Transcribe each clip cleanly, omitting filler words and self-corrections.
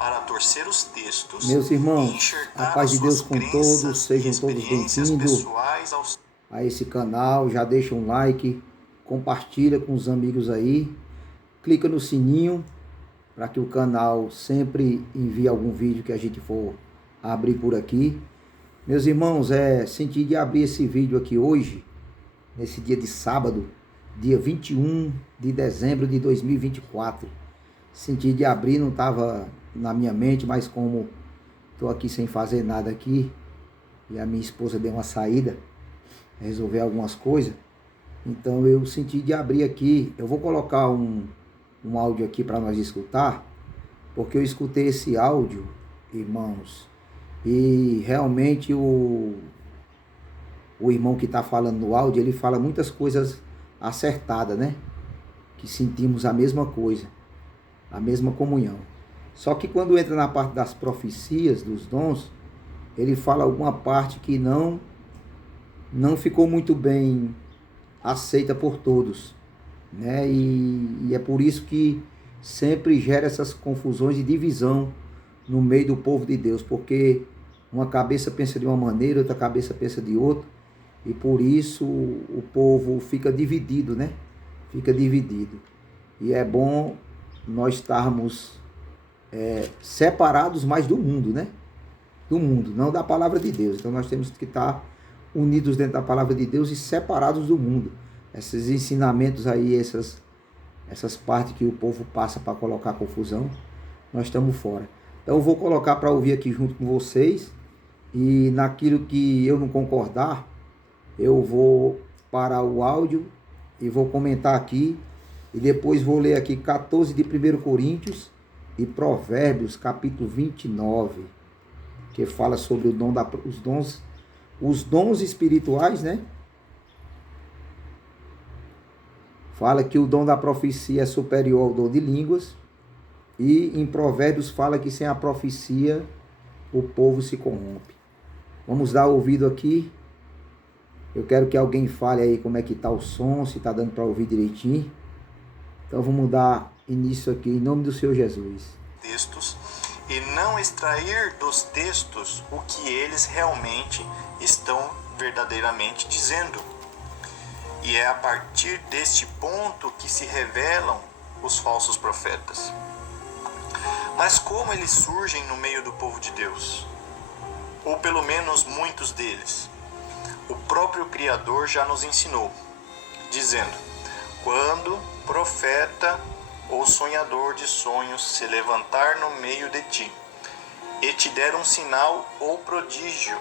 para torcer os textos Meus e irmãos, a enxertar paz as de suas Deus com todos, crenças e sejam todos experiências bem-vindos pessoais aos... a esse canal. Já deixa um like, compartilha com os amigos aí, clica no sininho para que o canal sempre envie algum vídeo que a gente for abrir por aqui. Meus irmãos, senti de abrir esse vídeo aqui hoje, nesse dia de sábado, dia 21 de dezembro de 2024. Senti de abrir, não estava na minha mente, mas como estou aqui sem fazer nada aqui, e a minha esposa deu uma saída, resolver algumas coisas, então eu senti de abrir aqui. Eu vou colocar um áudio aqui para nós escutar, porque eu escutei esse áudio, irmãos, e realmente o irmão que está falando no áudio, ele fala muitas coisas acertadas, né? Que sentimos a mesma coisa, a mesma comunhão. Só que quando entra na parte das profecias, dos dons, ele fala alguma parte que não ficou muito bem aceita por todos, né? E é por isso que sempre gera essas confusões e divisão no meio do povo de Deus, porque uma cabeça pensa de uma maneira, outra cabeça pensa de outra, e por isso o povo fica dividido, né? Fica dividido. E é bom nós estarmos separados mais do mundo, né? Do mundo, não da palavra de Deus. Então nós temos que estar unidos dentro da palavra de Deus e separados do mundo. Esses ensinamentos aí, essas partes que o povo passa para colocar confusão, nós estamos fora. Então eu vou colocar para ouvir aqui junto com vocês, e naquilo que eu não concordar, eu vou parar o áudio e vou comentar aqui, e depois vou ler aqui 14 de 1 Coríntios e Provérbios capítulo 29, que fala sobre os dons espirituais, né? Fala que o dom da profecia é superior ao dom de línguas, e em Provérbios fala que sem a profecia o povo se corrompe. Vamos dar ouvido aqui. Eu quero que alguém fale aí como é que está o som, se está dando para ouvir direitinho. Então vamos dar início aqui em nome do Senhor Jesus. Textos e não extrair dos textos o que eles realmente estão verdadeiramente dizendo. E é a partir deste ponto que se revelam os falsos profetas. Mas como eles surgem no meio do povo de Deus? Ou pelo menos muitos deles? O próprio Criador já nos ensinou, dizendo: quando profeta ou sonhador de sonhos se levantar no meio de ti, e te der um sinal ou prodígio,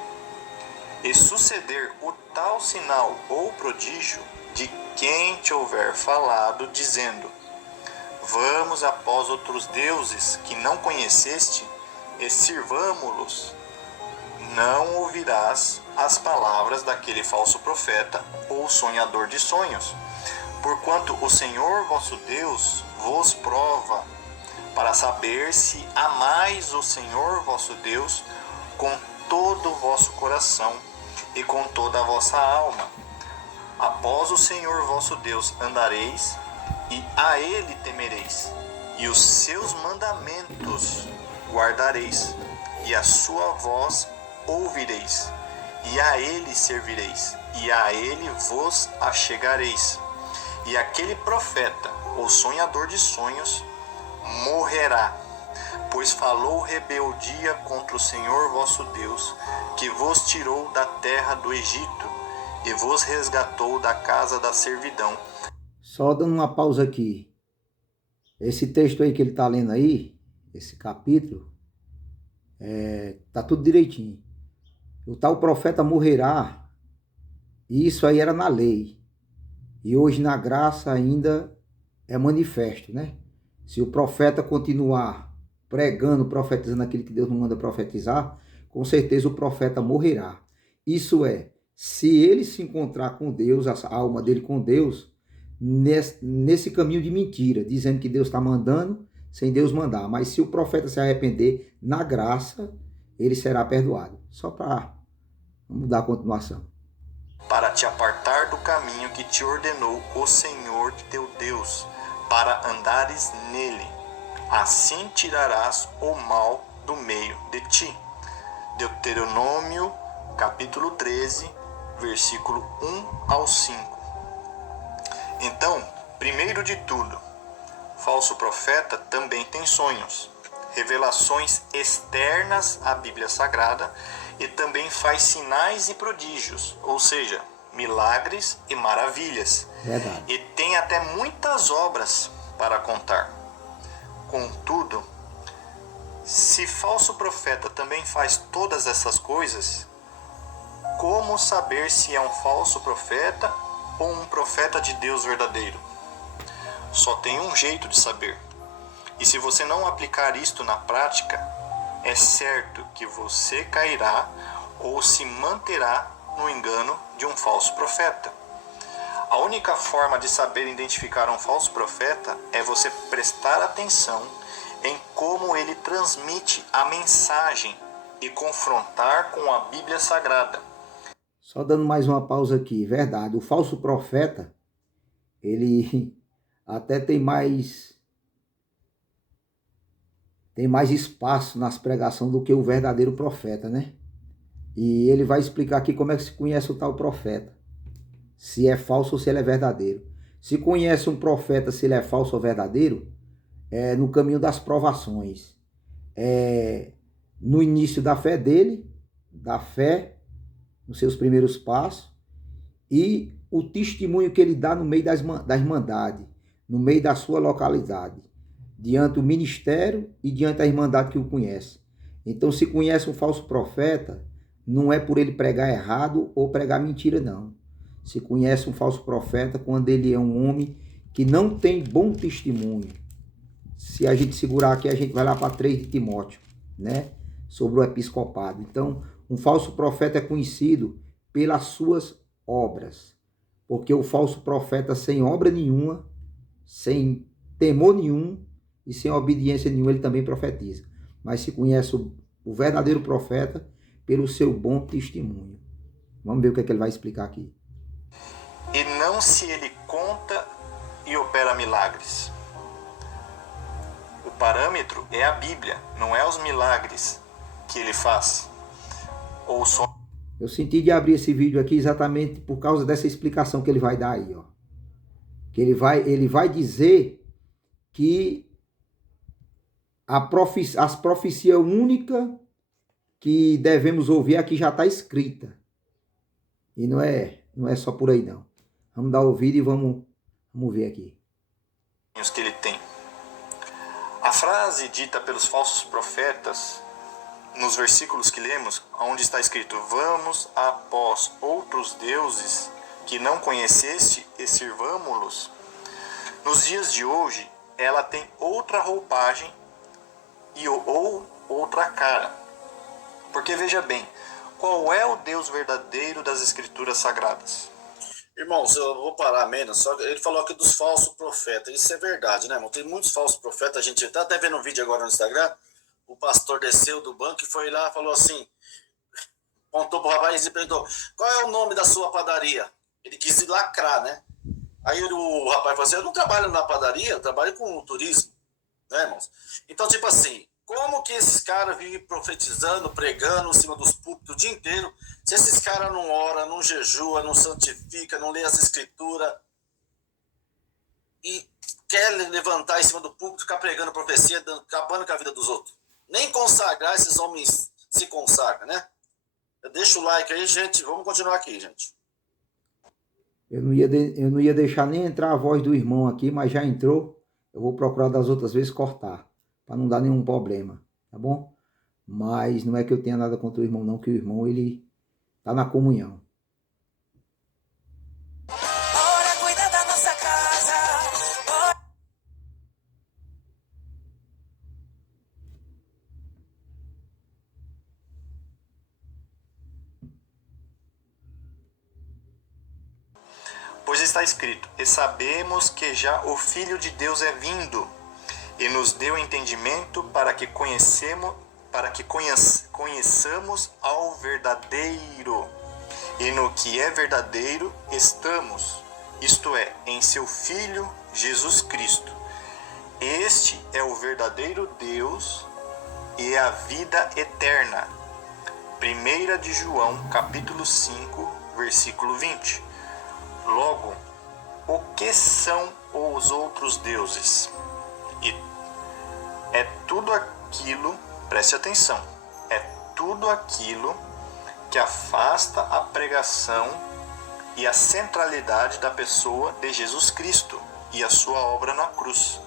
e suceder o tal sinal ou prodígio de quem te houver falado, dizendo: vamos após outros deuses que não conheceste, e sirvamo-los, não ouvirás as palavras daquele falso profeta ou sonhador de sonhos, porquanto o Senhor vosso Deus vos prova, para saber se amais o Senhor vosso Deus com todo o vosso coração e com toda a vossa alma. Após o Senhor vosso Deus andareis, e a Ele temereis, e os seus mandamentos guardareis, e a sua voz ouvireis, e a Ele servireis, e a Ele vos achegareis. E aquele profeta ou sonhador de sonhos morrerá, pois falou rebeldia contra o Senhor vosso Deus, que vos tirou da terra do Egito e vos resgatou da casa da servidão. Só dando uma pausa aqui. Esse texto aí que ele está lendo aí, esse capítulo, tá tudo direitinho. O tal profeta morrerá, e isso aí era na lei. E hoje na graça ainda é manifesto, né? Se o profeta continuar pregando, profetizando aquilo que Deus não manda profetizar, com certeza o profeta morrerá. Isso é, se ele se encontrar com Deus, a alma dele com Deus, nesse caminho de mentira, dizendo que Deus está mandando, sem Deus mandar. Mas se o profeta se arrepender na graça, ele será perdoado. Só para mudar a continuação. Para te apartar do caminho que te ordenou o Senhor teu Deus, para andares nele. assim tirarás o mal do meio de ti. Deuteronômio, capítulo 13, versículo 1 ao 5. Então, primeiro de tudo, falso profeta também tem sonhos, revelações externas à Bíblia Sagrada e também faz sinais e prodígios, ou seja, milagres e maravilhas. Verdade. E tem até muitas obras para contar. Contudo, se falso profeta também faz todas essas coisas, como saber se é um falso profeta ou um profeta de Deus verdadeiro? Só tem um jeito de saber. E se você não aplicar isto na prática, é certo que você cairá ou se manterá no engano de um falso profeta. A única forma de saber identificar um falso profeta é você prestar atenção em como ele transmite a mensagem e confrontar com a Bíblia Sagrada. Só dando mais uma pausa aqui, verdade, o falso profeta, ele até tem mais espaço nas pregações do que o verdadeiro profeta, né? E ele vai explicar aqui como é que se conhece o tal profeta, se é falso ou se ele é verdadeiro. Se conhece um profeta, se ele é falso ou verdadeiro, é no caminho das provações, é no início da fé dele, da fé, nos seus primeiros passos, e o testemunho que ele dá no meio da irmandade, no meio da sua localidade, diante do ministério e diante da irmandade que o conhece. Então, se conhece um falso profeta, não é por ele pregar errado ou pregar mentira, não. Se conhece um falso profeta quando ele é um homem que não tem bom testemunho. Se a gente segurar aqui, a gente vai lá para 3 de Timóteo, né? Sobre o episcopado. Então, um falso profeta é conhecido pelas suas obras. Porque o falso profeta sem obra nenhuma, sem temor nenhum e sem obediência nenhuma, ele também profetiza. Mas se conhece o verdadeiro profeta pelo seu bom testemunho. Vamos ver o que é que ele vai explicar aqui. E não se ele conta e opera milagres. O parâmetro é a Bíblia, não é os milagres que ele faz. Ou só. Eu senti de abrir esse vídeo aqui exatamente por causa dessa explicação que ele vai dar aí, ó. Que ele vai dizer que as profecias únicas que devemos ouvir aqui já está escrita. E não é só por aí, não. Vamos dar ouvido e vamos ver aqui. Os que ele tem. A frase dita pelos falsos profetas, nos versículos que lemos, onde está escrito: vamos após outros deuses que não conheceste e sirvamo-los. Nos dias de hoje, ela tem outra roupagem ou outra cara. Porque veja bem, qual é o Deus verdadeiro das Escrituras Sagradas? Irmãos, eu vou parar menos, só que ele falou aqui dos falsos profetas. Isso é verdade, né, irmão? Tem muitos falsos profetas. A gente tá até vendo um vídeo agora no Instagram. O pastor desceu do banco e foi lá e falou assim, apontou pro rapaz e perguntou: qual é o nome da sua padaria? Ele quis lacrar, né? Aí o rapaz falou assim: eu não trabalho na padaria, eu trabalho com turismo, né, irmãos? Então, tipo assim, como que esses caras vivem profetizando, pregando em cima dos púlpitos o dia inteiro, se esses caras não oram, não jejuam, não santificam, não lê as escrituras e quer levantar em cima do púlpito, ficar pregando profecia, acabando com a vida dos outros? Nem consagrar, esses homens se consagram, né? Deixa o like aí, gente. Vamos continuar aqui, gente. Eu não ia deixar nem entrar a voz do irmão aqui, mas já entrou. Eu vou procurar das outras vezes cortar, para não dar nenhum problema, tá bom? Mas não é que eu tenha nada contra o irmão, não, que o irmão, ele tá na comunhão. Bora cuidar da nossa casa. Pois está escrito: e sabemos que já o Filho de Deus é vindo, e nos deu entendimento para que conheçamos ao verdadeiro. E no que é verdadeiro estamos, isto é, em seu Filho Jesus Cristo. Este é o verdadeiro Deus e a vida eterna. 1 de João, capítulo 5, versículo 20. Logo, o que são os outros deuses? E é tudo aquilo, preste atenção, é tudo aquilo que afasta a pregação e a centralidade da pessoa de Jesus Cristo e a sua obra na cruz.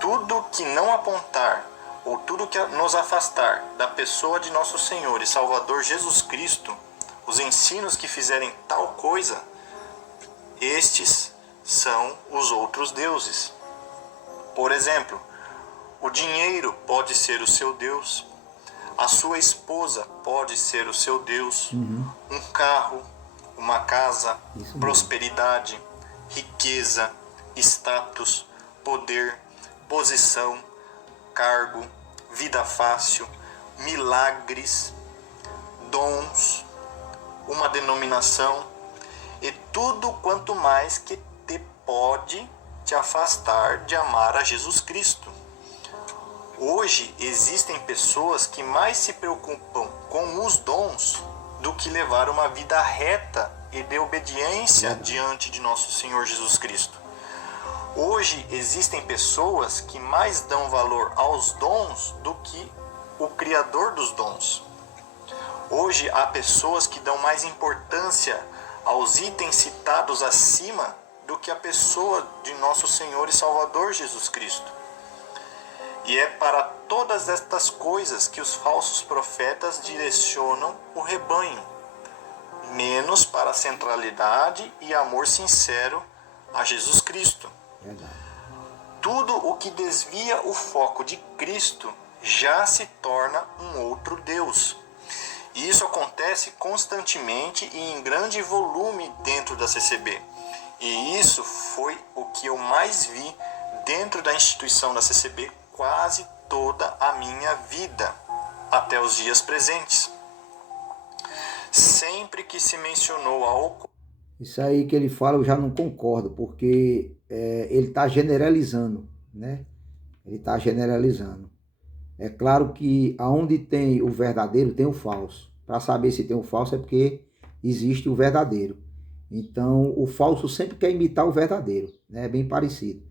Tudo que não apontar ou tudo que nos afastar da pessoa de nosso Senhor e Salvador Jesus Cristo, os ensinos que fizerem tal coisa, estes são os outros deuses. Por exemplo, o dinheiro pode ser o seu Deus, a sua esposa pode ser o seu Deus, um carro, uma casa, prosperidade, riqueza, status, poder, posição, cargo, vida fácil, milagres, dons, uma denominação e tudo quanto mais que pode te afastar de amar a Jesus Cristo. Hoje existem pessoas que mais se preocupam com os dons do que levar uma vida reta e de obediência diante de nosso Senhor Jesus Cristo. Hoje existem pessoas que mais dão valor aos dons do que o Criador dos dons. Hoje há pessoas que dão mais importância aos itens citados acima do que a pessoa de nosso Senhor e Salvador Jesus Cristo. E é para todas estas coisas que os falsos profetas direcionam o rebanho, menos para a centralidade e amor sincero a Jesus Cristo. Tudo o que desvia o foco de Cristo já se torna um outro Deus. E isso acontece constantemente e em grande volume dentro da CCB. E isso foi o que eu mais vi dentro da instituição da CCB quase toda a minha vida, até os dias presentes. Sempre que se mencionou a Isso aí que ele fala eu já não concordo, porque ele está generalizando, né? Ele está generalizando. É claro que aonde tem o verdadeiro, tem o falso. Para saber se tem o falso é porque existe o verdadeiro. Então, o falso sempre quer imitar o verdadeiro, né? É bem parecido.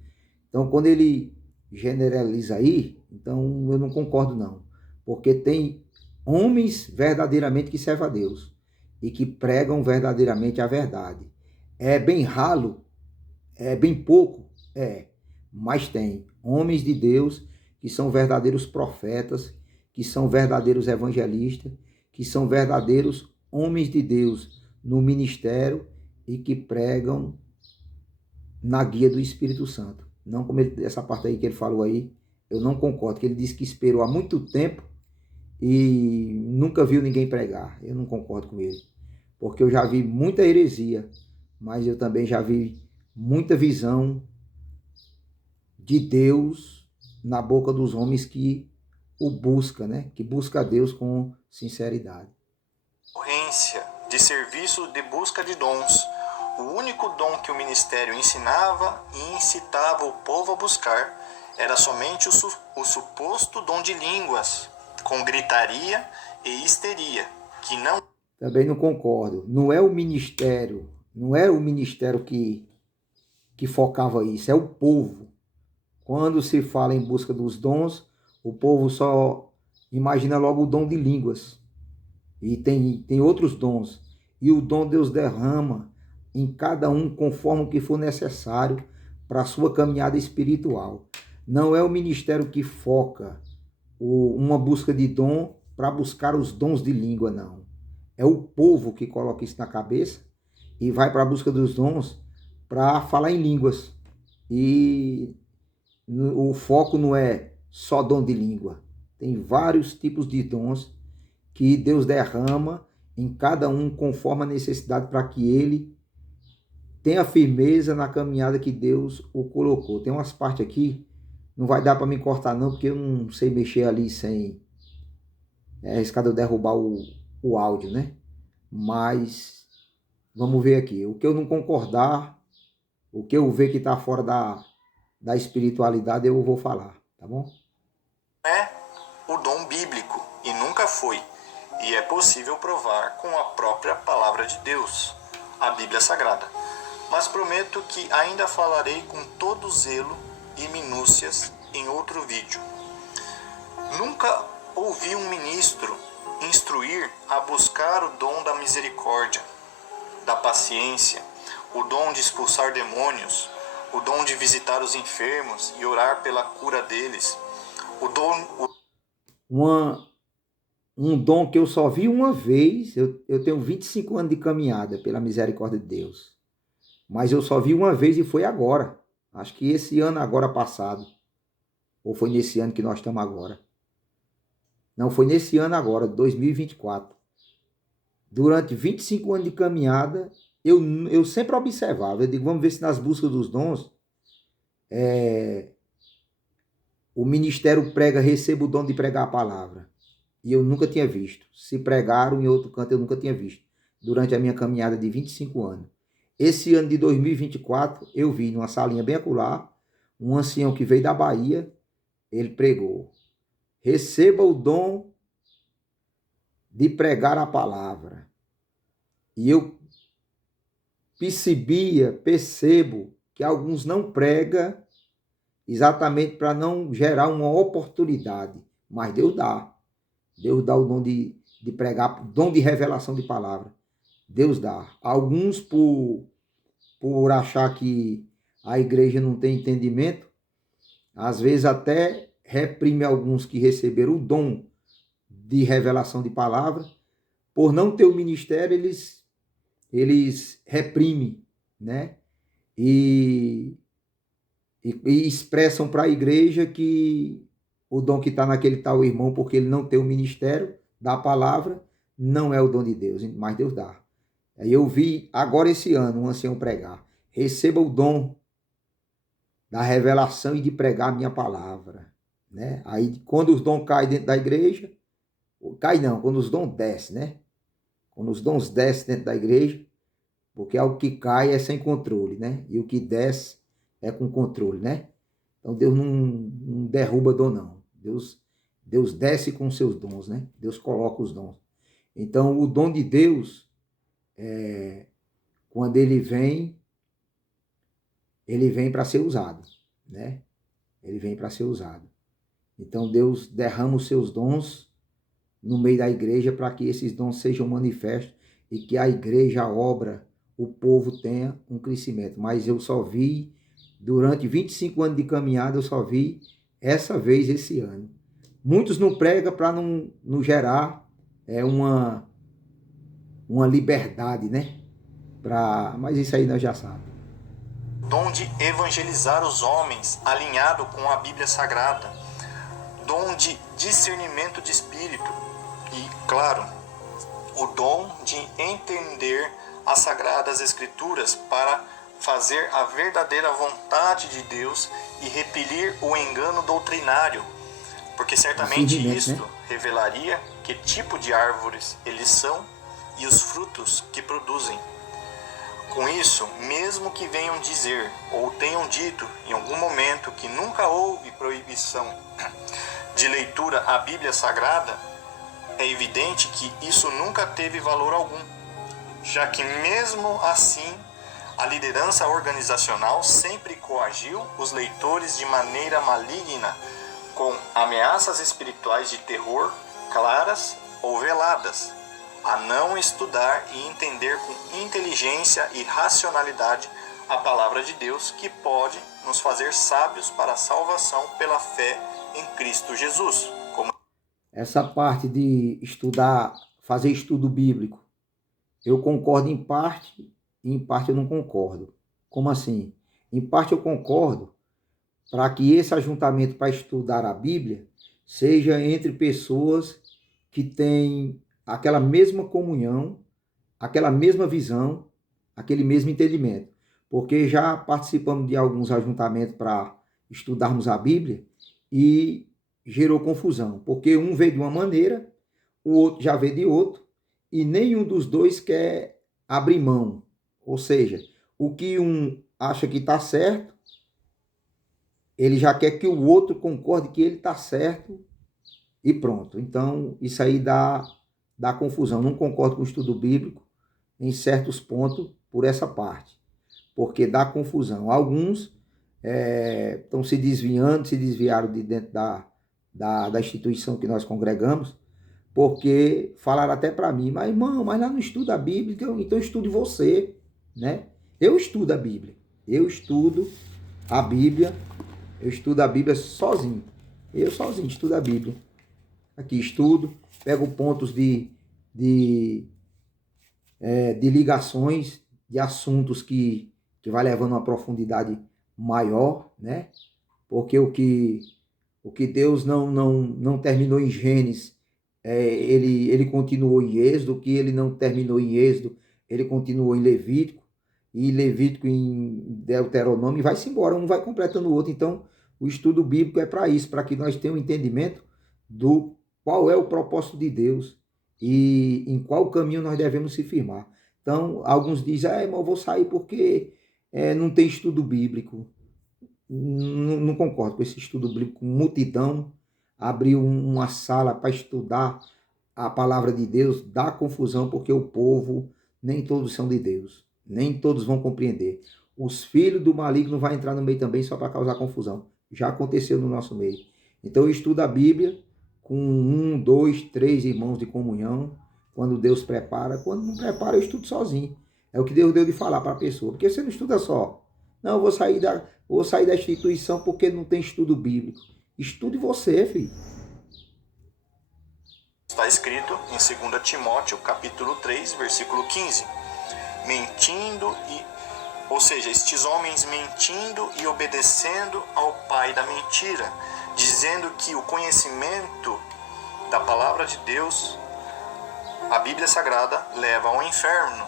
Então, quando ele generaliza aí, então eu não concordo não. Porque tem homens verdadeiramente que servem a Deus e que pregam verdadeiramente a verdade. É bem ralo, é bem pouco, mas tem homens de Deus que são verdadeiros profetas, que são verdadeiros evangelistas, que são verdadeiros homens de Deus no ministério e que pregam na guia do Espírito Santo. Não como essa parte aí que ele falou aí, eu não concordo, que ele disse que esperou há muito tempo e nunca viu ninguém pregar. Eu não concordo com ele, porque eu já vi muita heresia, mas eu também já vi muita visão de Deus na boca dos homens que o busca, né? Que busca a Deus com sinceridade. Ocorrência de serviço de busca de dons. O único dom que o ministério ensinava e incitava o povo a buscar era somente o suposto dom de línguas, com gritaria e histeria, que não... Também não concordo. Não é o ministério que focava isso, é o povo. Quando se fala em busca dos dons, o povo só imagina logo o dom de línguas. E tem outros dons. E o dom Deus derrama em cada um conforme o que for necessário para a sua caminhada espiritual. Não é o ministério que foca uma busca de dom para buscar os dons de língua, não. É o povo que coloca isso na cabeça e vai para a busca dos dons para falar em línguas. E o foco não é só dom de língua. Tem vários tipos de dons que Deus derrama em cada um conforme a necessidade para que ele tenha firmeza na caminhada que Deus o colocou. Tem umas partes aqui, não vai dar para me cortar não, porque eu não sei mexer ali sem... É arriscado eu derrubar o áudio, né? Mas vamos ver aqui. O que eu não concordar, o que eu ver que está fora da espiritualidade eu vou falar, tá bom? É o dom bíblico e nunca foi, e é possível provar com a própria palavra de Deus, a Bíblia Sagrada. Mas prometo que ainda falarei com todo zelo e minúcias em outro vídeo. Nunca ouvi um ministro instruir a buscar o dom da misericórdia, da paciência, o dom de expulsar demônios, o dom de visitar os enfermos e orar pela cura deles, Um dom que eu só vi uma vez. Eu tenho 25 anos de caminhada pela misericórdia de Deus, mas eu só vi uma vez e foi agora. Acho que esse ano agora passado, ou foi nesse ano que nós estamos agora. Não, foi nesse ano agora, 2024. Durante 25 anos de caminhada, eu sempre observava. Eu digo, vamos ver se nas buscas dos dons, o ministério prega, receba o dom de pregar a palavra. E eu nunca tinha visto. Se pregaram em outro canto, eu nunca tinha visto. Durante a minha caminhada de 25 anos. Esse ano de 2024, eu vi numa salinha bem acolá, um ancião que veio da Bahia, ele pregou: receba o dom de pregar a palavra. E eu percebo que alguns não pregam exatamente para não gerar uma oportunidade. Mas Deus dá. Deus dá o dom de pregar, dom de revelação de palavra. Deus dá. Alguns, por achar que a igreja não tem entendimento, às vezes até reprime alguns que receberam o dom de revelação de palavra. Por não ter o ministério, eles reprimem, né? E expressam para a igreja que o dom que está naquele tal irmão, porque ele não tem o ministério da palavra, não é o dom de Deus, mas Deus dá. Aí eu vi agora esse ano um ancião pregar: receba o dom da revelação e de pregar a minha palavra, né? Aí quando os dons caem dentro da igreja, cai não, quando os dons descem, né? Quando os dons descem dentro da igreja, porque algo que cai é sem controle, né? E o que desce é com controle, né? Então Deus não derruba dom, não. Deus desce com seus dons, né? Deus coloca os dons. Então o dom de Deus, quando ele vem para ser usado, né? Ele vem para ser usado. Então Deus derrama os seus dons no meio da igreja para que esses dons sejam manifestos e que a igreja, a obra, o povo tenha um crescimento. Mas eu só vi, durante 25 anos de caminhada, eu só vi essa vez, esse ano. Muitos não pregam para não gerar uma liberdade, né? Mas isso aí nós já sabemos. dom de evangelizar os homens, alinhado com a Bíblia Sagrada, dom de discernimento de espírito e, claro, o dom de entender as Sagradas Escrituras para fazer a verdadeira vontade de Deus e repelir o engano doutrinário, porque certamente isto revelaria que tipo de árvores eles são e os frutos que produzem. Com isso, mesmo que venham dizer ou tenham dito em algum momento que nunca houve proibição de leitura à Bíblia Sagrada, é evidente que isso nunca teve valor algum, já que mesmo assim a liderança organizacional sempre coagiu os leitores de maneira maligna com ameaças espirituais de terror, claras ou veladas, a não estudar e entender com inteligência e racionalidade a palavra de Deus, que pode nos fazer sábios para a salvação pela fé em Cristo Jesus. Essa parte de estudar, fazer estudo bíblico, eu concordo em parte e em parte eu não concordo. Como assim? Em parte eu concordo para que esse ajuntamento para estudar a Bíblia seja entre pessoas que têm aquela mesma comunhão, aquela mesma visão, aquele mesmo entendimento. Porque já participamos de alguns ajuntamentos para estudarmos a Bíblia e gerou confusão, porque um vê de uma maneira, o outro já vê de outro, e nenhum dos dois quer abrir mão. Ou seja, o que um acha que está certo, ele já quer que o outro concorde que ele está certo e pronto. Então, isso aí dá confusão. Não concordo com o estudo bíblico em certos pontos por essa parte, porque dá confusão. Alguns estão se desviando, se desviaram de dentro da instituição que nós congregamos, porque falaram até para mim, mas irmão, mas lá não estuda a Bíblia, então estude você, né? Eu estudo a Bíblia, eu estudo a Bíblia, eu estudo a Bíblia sozinho, eu sozinho estudo a Bíblia. Aqui estudo, pego pontos de ligações, de assuntos que vai levando uma profundidade maior, né? Porque o que Deus não terminou em Gênesis, ele continuou em Êxodo. O que ele não terminou em Êxodo, ele continuou em Levítico, e Levítico em Deuteronômio, e vai-se embora, um vai completando o outro. Então, o estudo bíblico é para isso, para que nós tenhamos um entendimento do qual é o propósito de Deus e em qual caminho nós devemos se firmar. Então, alguns dizem, irmão, eu vou sair porque não tem estudo bíblico. Não concordo com esse estudo bíblico. Multidão, abrir uma sala para estudar a palavra de Deus, dá confusão, porque o povo, nem todos são de Deus, nem todos vão compreender. Os filhos do maligno vão entrar no meio também só para causar confusão. Já aconteceu no nosso meio. Então eu estudo a Bíblia com 1, 2, 3 irmãos de comunhão, quando Deus prepara. Quando não prepara, eu estudo sozinho. É o que Deus deu de falar para a pessoa. Porque você não estuda só. Não, eu vou sair da instituição porque não tem estudo bíblico. Estude você, filho. Está escrito em 2 Timóteo, capítulo 3, versículo 15. Ou seja, estes homens mentindo e obedecendo ao pai da mentira, dizendo que o conhecimento da palavra de Deus, a Bíblia Sagrada, leva ao inferno.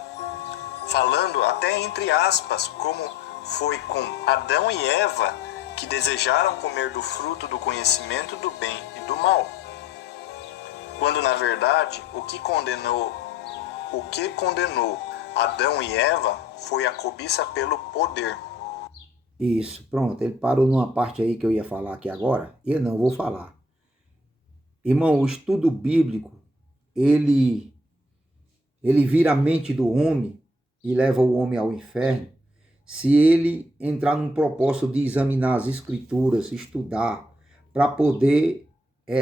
Falando até entre aspas, como foi com Adão e Eva, que desejaram comer do fruto do conhecimento do bem e do mal. Quando na verdade o que condenou Adão e Eva foi a cobiça pelo poder. Isso, pronto. Ele parou numa parte aí que eu ia falar aqui agora. Eu não vou falar. Irmão, o estudo bíblico, ele vira a mente do homem e leva o homem ao inferno se ele entrar num propósito de examinar as escrituras, estudar, para poder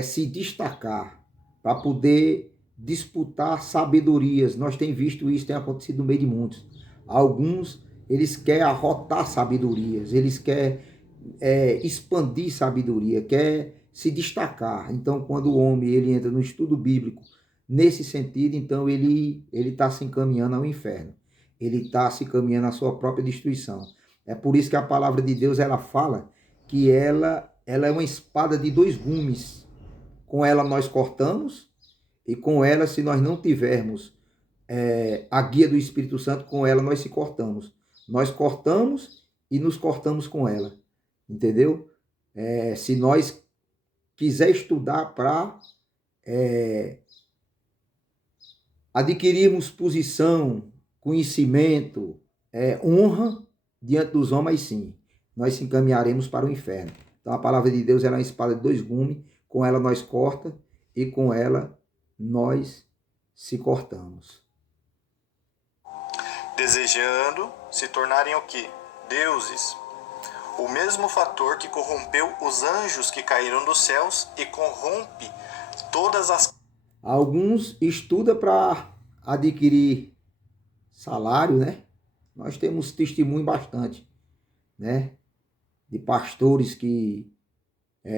se destacar, para poder disputar sabedorias. Nós temos visto isso, tem acontecido no meio de muitos. Alguns, eles querem arrotar sabedorias, eles querem expandir sabedoria, querem se destacar. Então, quando o homem ele entra no estudo bíblico nesse sentido, então ele está se encaminhando ao inferno. Ele está se encaminhando à sua própria destruição. É por isso que a palavra de Deus ela fala que ela é uma espada de 2 gumes. Com ela nós cortamos, e com ela, se nós não tivermos a guia do Espírito Santo, com ela nós se cortamos. Nós cortamos e nos cortamos com ela. Entendeu? Se nós quiser estudar para adquirirmos posição, conhecimento, honra diante dos homens, sim, nós se encaminharemos para o inferno. Então a palavra de Deus ela é uma espada de 2 gumes, com ela nós corta e com ela nós se cortamos. Desejando se tornarem o quê? Deuses. O mesmo fator que corrompeu os anjos que caíram dos céus e corrompe todas as... Alguns estudam para adquirir salário, né? Nós temos testemunho bastante, né? De pastores que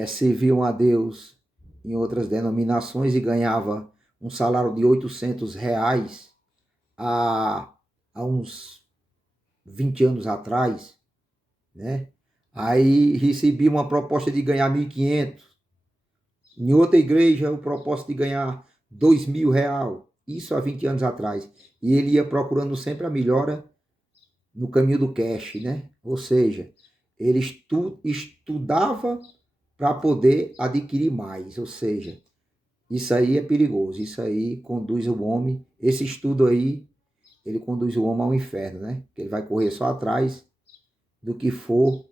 serviam a Deus em outras denominações e ganhava um salário de R$800 há uns 20 anos atrás, né? Aí recebi uma proposta de ganhar 1.500. Em outra igreja, o propósito de ganhar R$2.000. Isso há 20 anos atrás. E ele ia procurando sempre a melhora no caminho do cash, né? Ou seja, ele estudava para poder adquirir mais. Ou seja, isso aí é perigoso. Isso aí conduz o homem, esse estudo aí, ele conduz o homem ao inferno, né? Que ele vai correr só atrás do que for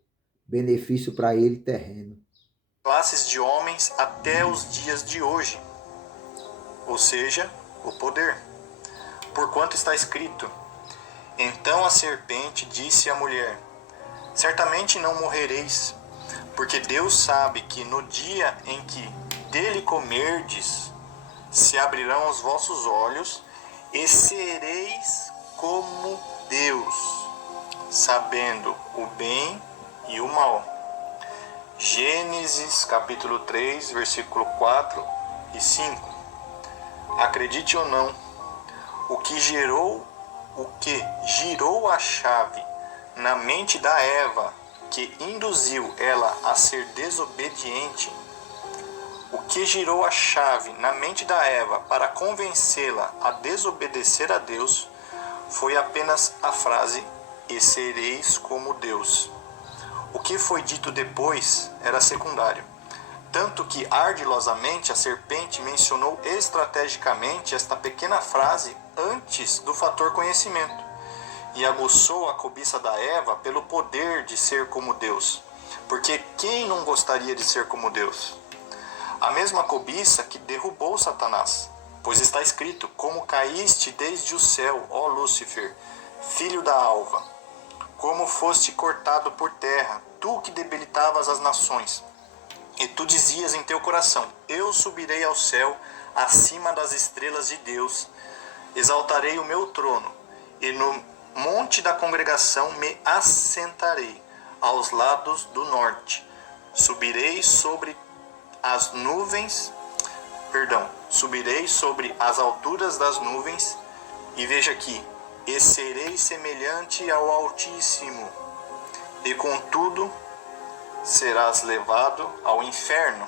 benefício para ele terreno. Classes de homens até os dias de hoje, ou seja, o poder. Porquanto está escrito: então a serpente disse à mulher: certamente não morrereis, porque Deus sabe que no dia em que dele comerdes, se abrirão os vossos olhos e sereis como Deus, sabendo o bem e o mal. Gênesis capítulo 3, versículo 4 e 5. Acredite ou não, o que girou a chave na mente da Eva, que induziu ela a ser desobediente, o que girou a chave na mente da Eva para convencê-la a desobedecer a Deus, foi apenas a frase: e sereis como Deus. O que foi dito depois era secundário. Tanto que ardilosamente a serpente mencionou estrategicamente esta pequena frase antes do fator conhecimento, e aguçou a cobiça da Eva pelo poder de ser como Deus. Porque quem não gostaria de ser como Deus? A mesma cobiça que derrubou Satanás, pois está escrito: como caíste desde o céu, ó Lúcifer, filho da alva, como foste cortado por terra, tu que debilitavas as nações. E tu dizias em teu coração: eu subirei ao céu, acima das estrelas de Deus, exaltarei o meu trono, e no monte da congregação me assentarei, aos lados do norte. Subirei sobre as alturas das nuvens, e veja aqui: e serei semelhante ao Altíssimo, e contudo serás levado ao inferno,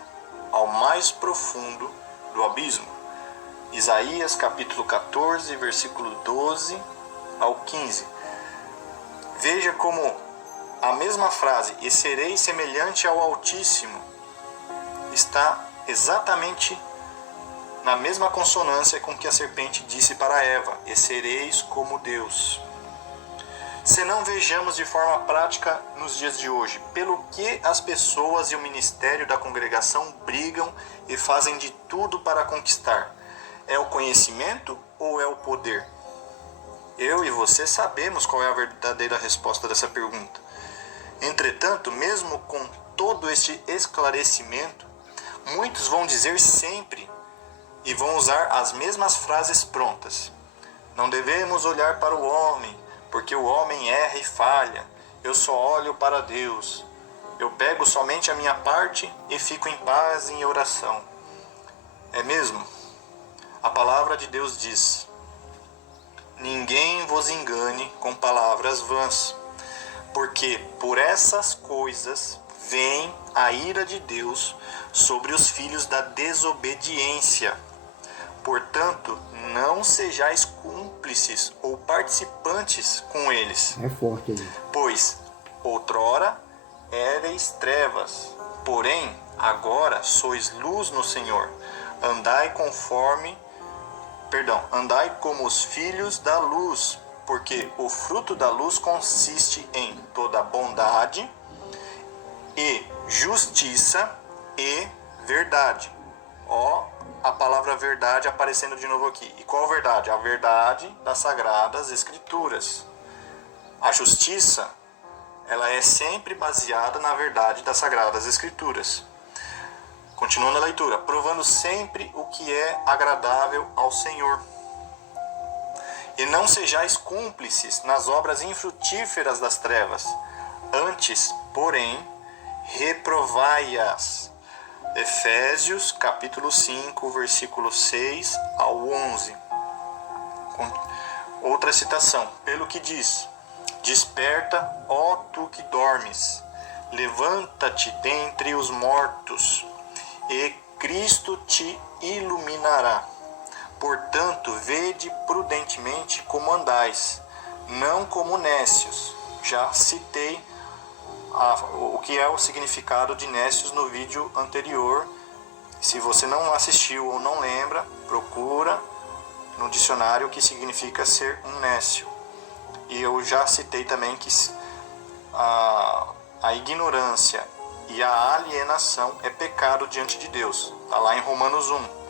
ao mais profundo do abismo. Isaías capítulo 14, versículo 12 ao 15. Veja como a mesma frase, e serei semelhante ao Altíssimo, está exatamente na mesma consonância com que a serpente disse para Eva: e sereis como Deus. Se não vejamos de forma prática nos dias de hoje, pelo que as pessoas e o ministério da congregação brigam e fazem de tudo para conquistar. É o conhecimento ou é o poder? Eu e você sabemos qual é a verdadeira resposta dessa pergunta. Entretanto, mesmo com todo este esclarecimento, muitos vão dizer sempre e vão usar as mesmas frases prontas. Não devemos olhar para o homem, porque o homem erra e falha. Eu só olho para Deus. Eu pego somente a minha parte e fico em paz e em oração. É mesmo? A palavra de Deus diz: ninguém vos engane com palavras vãs, porque por essas coisas vem a ira de Deus sobre os filhos da desobediência. Portanto, não sejais cúmplices ou participantes com eles. É forte aí. Pois outrora éreis trevas, porém agora sois luz no Senhor. Andai como os filhos da luz, porque o fruto da luz consiste em toda bondade e justiça e verdade. A palavra verdade aparecendo de novo aqui. E qual verdade? A verdade das Sagradas Escrituras. A justiça, ela é sempre baseada na verdade das Sagradas Escrituras. Continuando a leitura: provando sempre o que é agradável ao Senhor. E não sejais cúmplices nas obras infrutíferas das trevas. Antes, porém, reprovai-as. Efésios capítulo 5, versículo 6 ao 11. Outra citação: pelo que diz: desperta, ó tu que dormes, levanta-te dentre os mortos, e Cristo te iluminará. Portanto, vede prudentemente como andais, não como nécios. Já citei o que é o significado de nécios no vídeo anterior. Se você não assistiu ou não lembra, procura no dicionário o que significa ser um nécio. E eu já citei também que a ignorância e a alienação é pecado diante de Deus. Está lá em Romanos 1.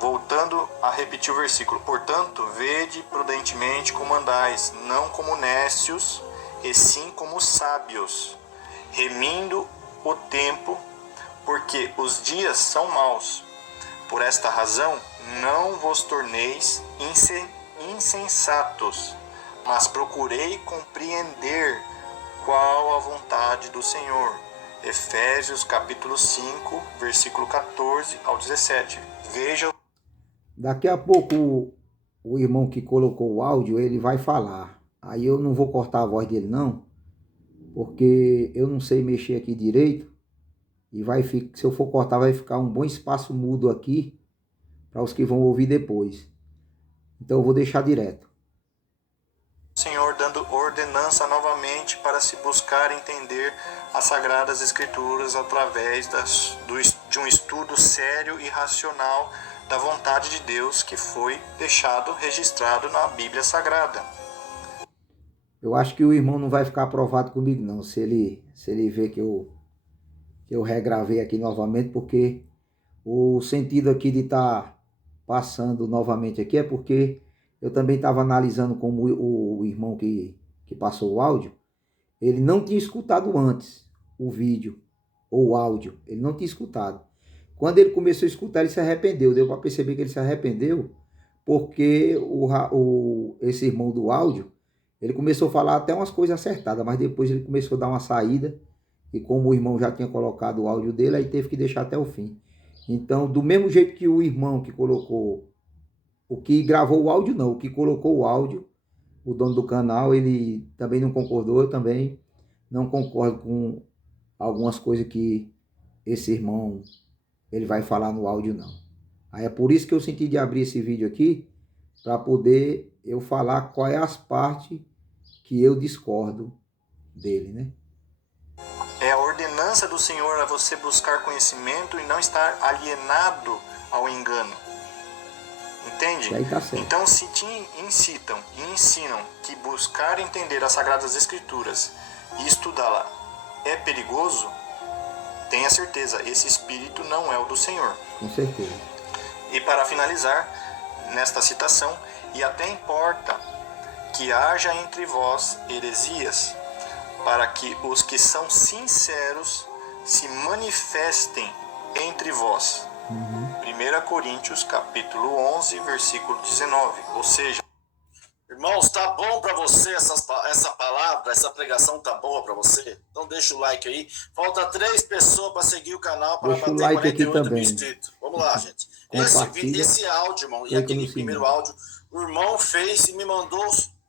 Voltando a repetir o versículo. Portanto, vede prudentemente como andais, não como nécios, e sim como sábios, remindo o tempo, porque os dias são maus. Por esta razão, não vos torneis insensatos, mas procurei compreender qual a vontade do Senhor. Efésios capítulo 5, versículo 14 ao 17. Veja. Daqui a pouco o irmão que colocou o áudio, ele vai falar. Aí eu não vou cortar a voz dele não, porque eu não sei mexer aqui direito. E se eu for cortar, vai ficar um bom espaço mudo aqui para os que vão ouvir depois. Então eu vou deixar direto. Senhor dando ordenança novamente para se buscar entender as Sagradas Escrituras através de um estudo sério e racional da vontade de Deus que foi registrado na Bíblia Sagrada. Eu acho que o irmão não vai ficar aprovado comigo não, se ele ver que eu regravei aqui novamente, porque o sentido aqui de estar passando novamente aqui é porque eu também estava analisando como o irmão que passou o áudio, ele não tinha escutado antes o vídeo ou o áudio, ele não tinha escutado. Quando ele começou a escutar, ele se arrependeu, deu para perceber que ele se arrependeu, porque esse irmão do áudio, ele começou a falar até umas coisas acertadas, mas depois ele começou a dar uma saída, e como o irmão já tinha colocado o áudio dele, aí teve que deixar até o fim. Então, do mesmo jeito que o irmão que colocou, o que gravou o áudio não, o que colocou o áudio, o dono do canal, ele também não concordou, eu também não concordo com algumas coisas que esse irmão, ele vai falar no áudio não. Aí é por isso que eu senti de abrir esse vídeo aqui, para poder eu falar quais é as partes que eu discordo dele, né? É a ordenança do Senhor a você buscar conhecimento e não estar alienado ao engano. Entende? Aí tá certo. Então, se te incitam e ensinam que buscar entender as Sagradas Escrituras e estudá-la é perigoso, tenha certeza, esse espírito não é o do Senhor. Com certeza. E para finalizar, nesta citação, e até importa que haja entre vós heresias, para que os que são sinceros se manifestem entre vós. 1 Coríntios capítulo 11, versículo 19. Ou seja, Irmãos, tá bom para você essa palavra, essa pregação tá boa para você? Então deixa o like aí. Falta 3 pessoas para seguir o canal para Deixa o bater like aqui 48 mil também. inscritos. Vamos lá, gente. Compartilha. Esse áudio, irmão, e Clica aquele no primeiro sininho. áudio, o irmão fez e me mandou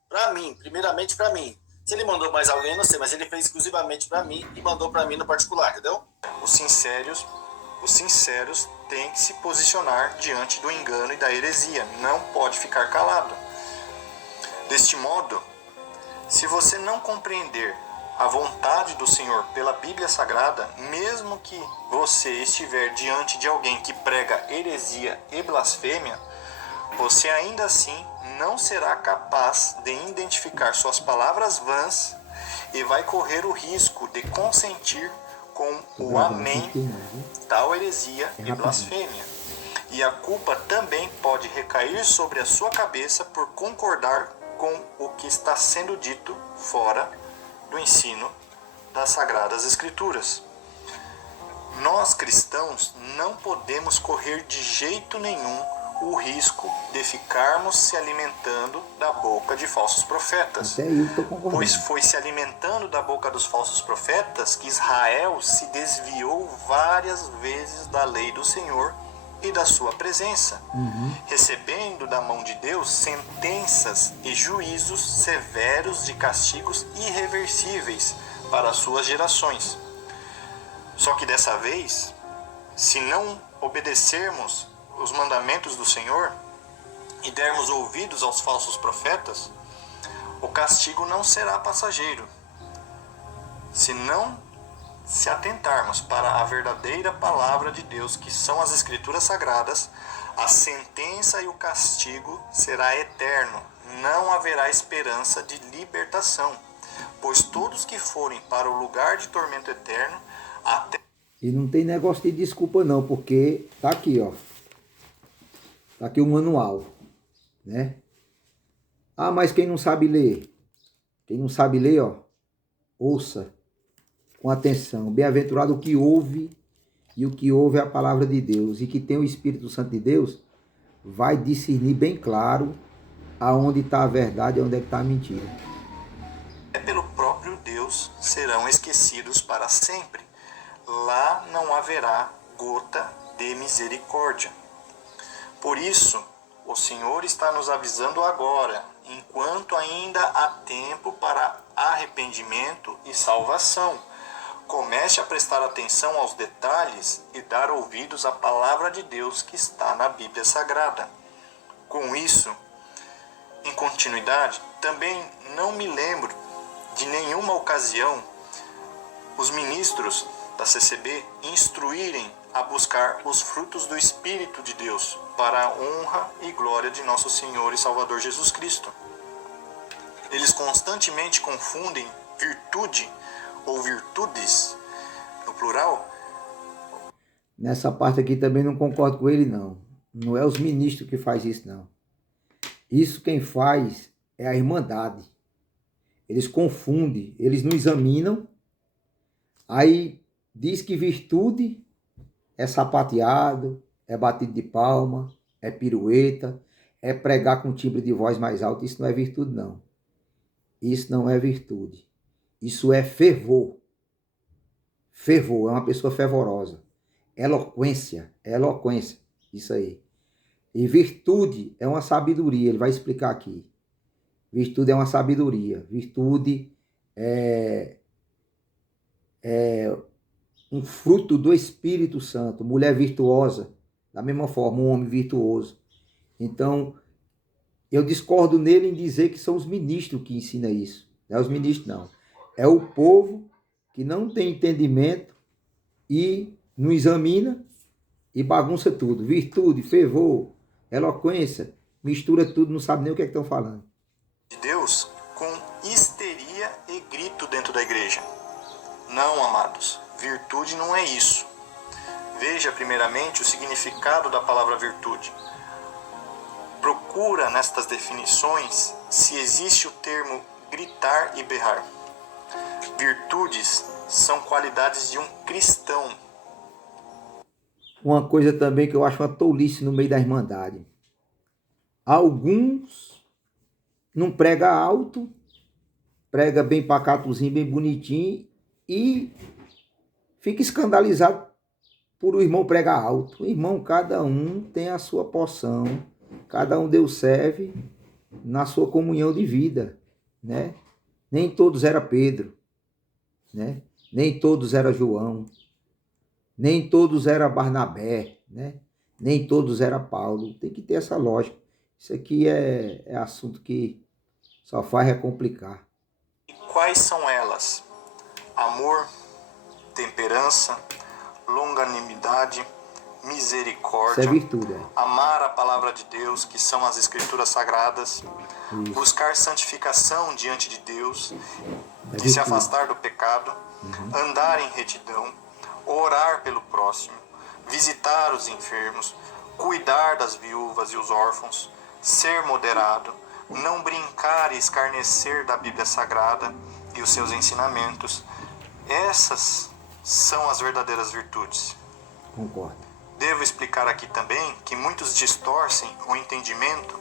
para mim, primeiramente para mim. Se ele mandou mais alguém, eu não sei, mas ele fez exclusivamente para mim e mandou para mim no particular, entendeu? os sinceros têm que se posicionar diante do engano e da heresia. Não pode ficar calado. Deste modo, se você não compreender a vontade do Senhor pela Bíblia Sagrada, mesmo que você estiver diante de alguém que prega heresia e blasfêmia, você ainda assim não será capaz de identificar suas palavras vãs e vai correr o risco de consentir com o amém tal heresia e blasfêmia. E a culpa também pode recair sobre a sua cabeça por concordar com o que está sendo dito fora do ensino das Sagradas Escrituras. Nós cristãos não podemos correr de jeito nenhum o risco de ficarmos se alimentando da boca de falsos profetas. Até eu tô concordando. Pois foi se alimentando da boca dos falsos profetas que Israel se desviou várias vezes da lei do Senhor e da sua presença, recebendo da mão de Deus sentenças e juízos severos de castigos irreversíveis para as suas gerações. Só que dessa vez, se não obedecermos os mandamentos do Senhor e dermos ouvidos aos falsos profetas, o castigo não será passageiro. Se não se atentarmos para a verdadeira palavra de Deus, que são as Escrituras Sagradas, a sentença e o castigo será eterno. Não haverá esperança de libertação, pois todos que forem para o lugar de tormento eterno, até... E não tem negócio de desculpa não, porque tá aqui, ó. Tá aqui o manual, né? Ah, mas quem não sabe ler? Quem não sabe ler, ó, ouça com atenção. Bem-aventurado o que ouve, e o que ouve é a palavra de Deus, e que tem o Espírito Santo de Deus, vai discernir bem claro aonde está a verdade e onde é que está a mentira. pelo próprio Deus serão esquecidos para sempre. Lá não haverá gota de misericórdia. Por isso, o Senhor está nos avisando agora, enquanto ainda há tempo para arrependimento e salvação. Comece a prestar atenção aos detalhes e dar ouvidos à palavra de Deus que está na Bíblia Sagrada. Com isso, em continuidade, também não me lembro de nenhuma ocasião os ministros da CCB instruírem a buscar os frutos do Espírito de Deus para a honra e glória de nosso Senhor e Salvador Jesus Cristo. Eles constantemente confundem virtude ou virtudes, no plural. Nessa parte aqui também não concordo com ele, não. Não é os ministros que faz isso, não. Isso quem faz é a Irmandade. Eles confundem, eles não examinam. Aí diz que virtude é sapateado, é batido de palma, é pirueta, é pregar com timbre de voz mais alto. Isso não é virtude, não. Isso não é virtude. Isso é fervor. Fervor é uma pessoa fervorosa. Eloquência, é eloquência. Isso aí. E virtude é uma sabedoria. Ele vai explicar aqui. Virtude é uma sabedoria. Virtude é um fruto do Espírito Santo. Mulher virtuosa, da mesma forma, um homem virtuoso. Então, eu discordo nele em dizer que são os ministros que ensinam isso. Não é os ministros, não. É o povo que não tem entendimento e não examina e bagunça tudo. Virtude, fervor, eloquência, mistura tudo, não sabe nem o que é que estão falando. De Deus com histeria e grito dentro da igreja. Não, amados, virtude não é isso. Veja primeiramente o significado da palavra virtude. Procura nestas definições se existe o termo gritar e berrar. Virtudes são qualidades de um cristão. Uma coisa também que eu acho uma tolice no meio da Irmandade. Alguns não prega alto, prega bem pacatozinho, bem bonitinho e fica escandalizado por o irmão pregar alto. O irmão, cada um tem a sua porção, cada um Deus serve na sua comunhão de vida, né? Nem todos era Pedro, né? Nem todos era João, nem todos era Barnabé, né? Nem todos era Paulo. Tem que ter essa lógica. Isso aqui é assunto que só faz é complicar. E quais são elas? Amor, temperança, longanimidade, misericórdia, Isso é virtude, é. amar a palavra de Deus, que são as escrituras sagradas, Isso. buscar santificação diante de Deus, É de se virtude. afastar do pecado, andar em retidão, orar pelo próximo, visitar os enfermos, cuidar das viúvas e os órfãos, ser moderado, não brincar e escarnecer da Bíblia Sagrada e os seus ensinamentos. Essas são as verdadeiras virtudes. Concordo. Devo explicar aqui também que muitos distorcem o entendimento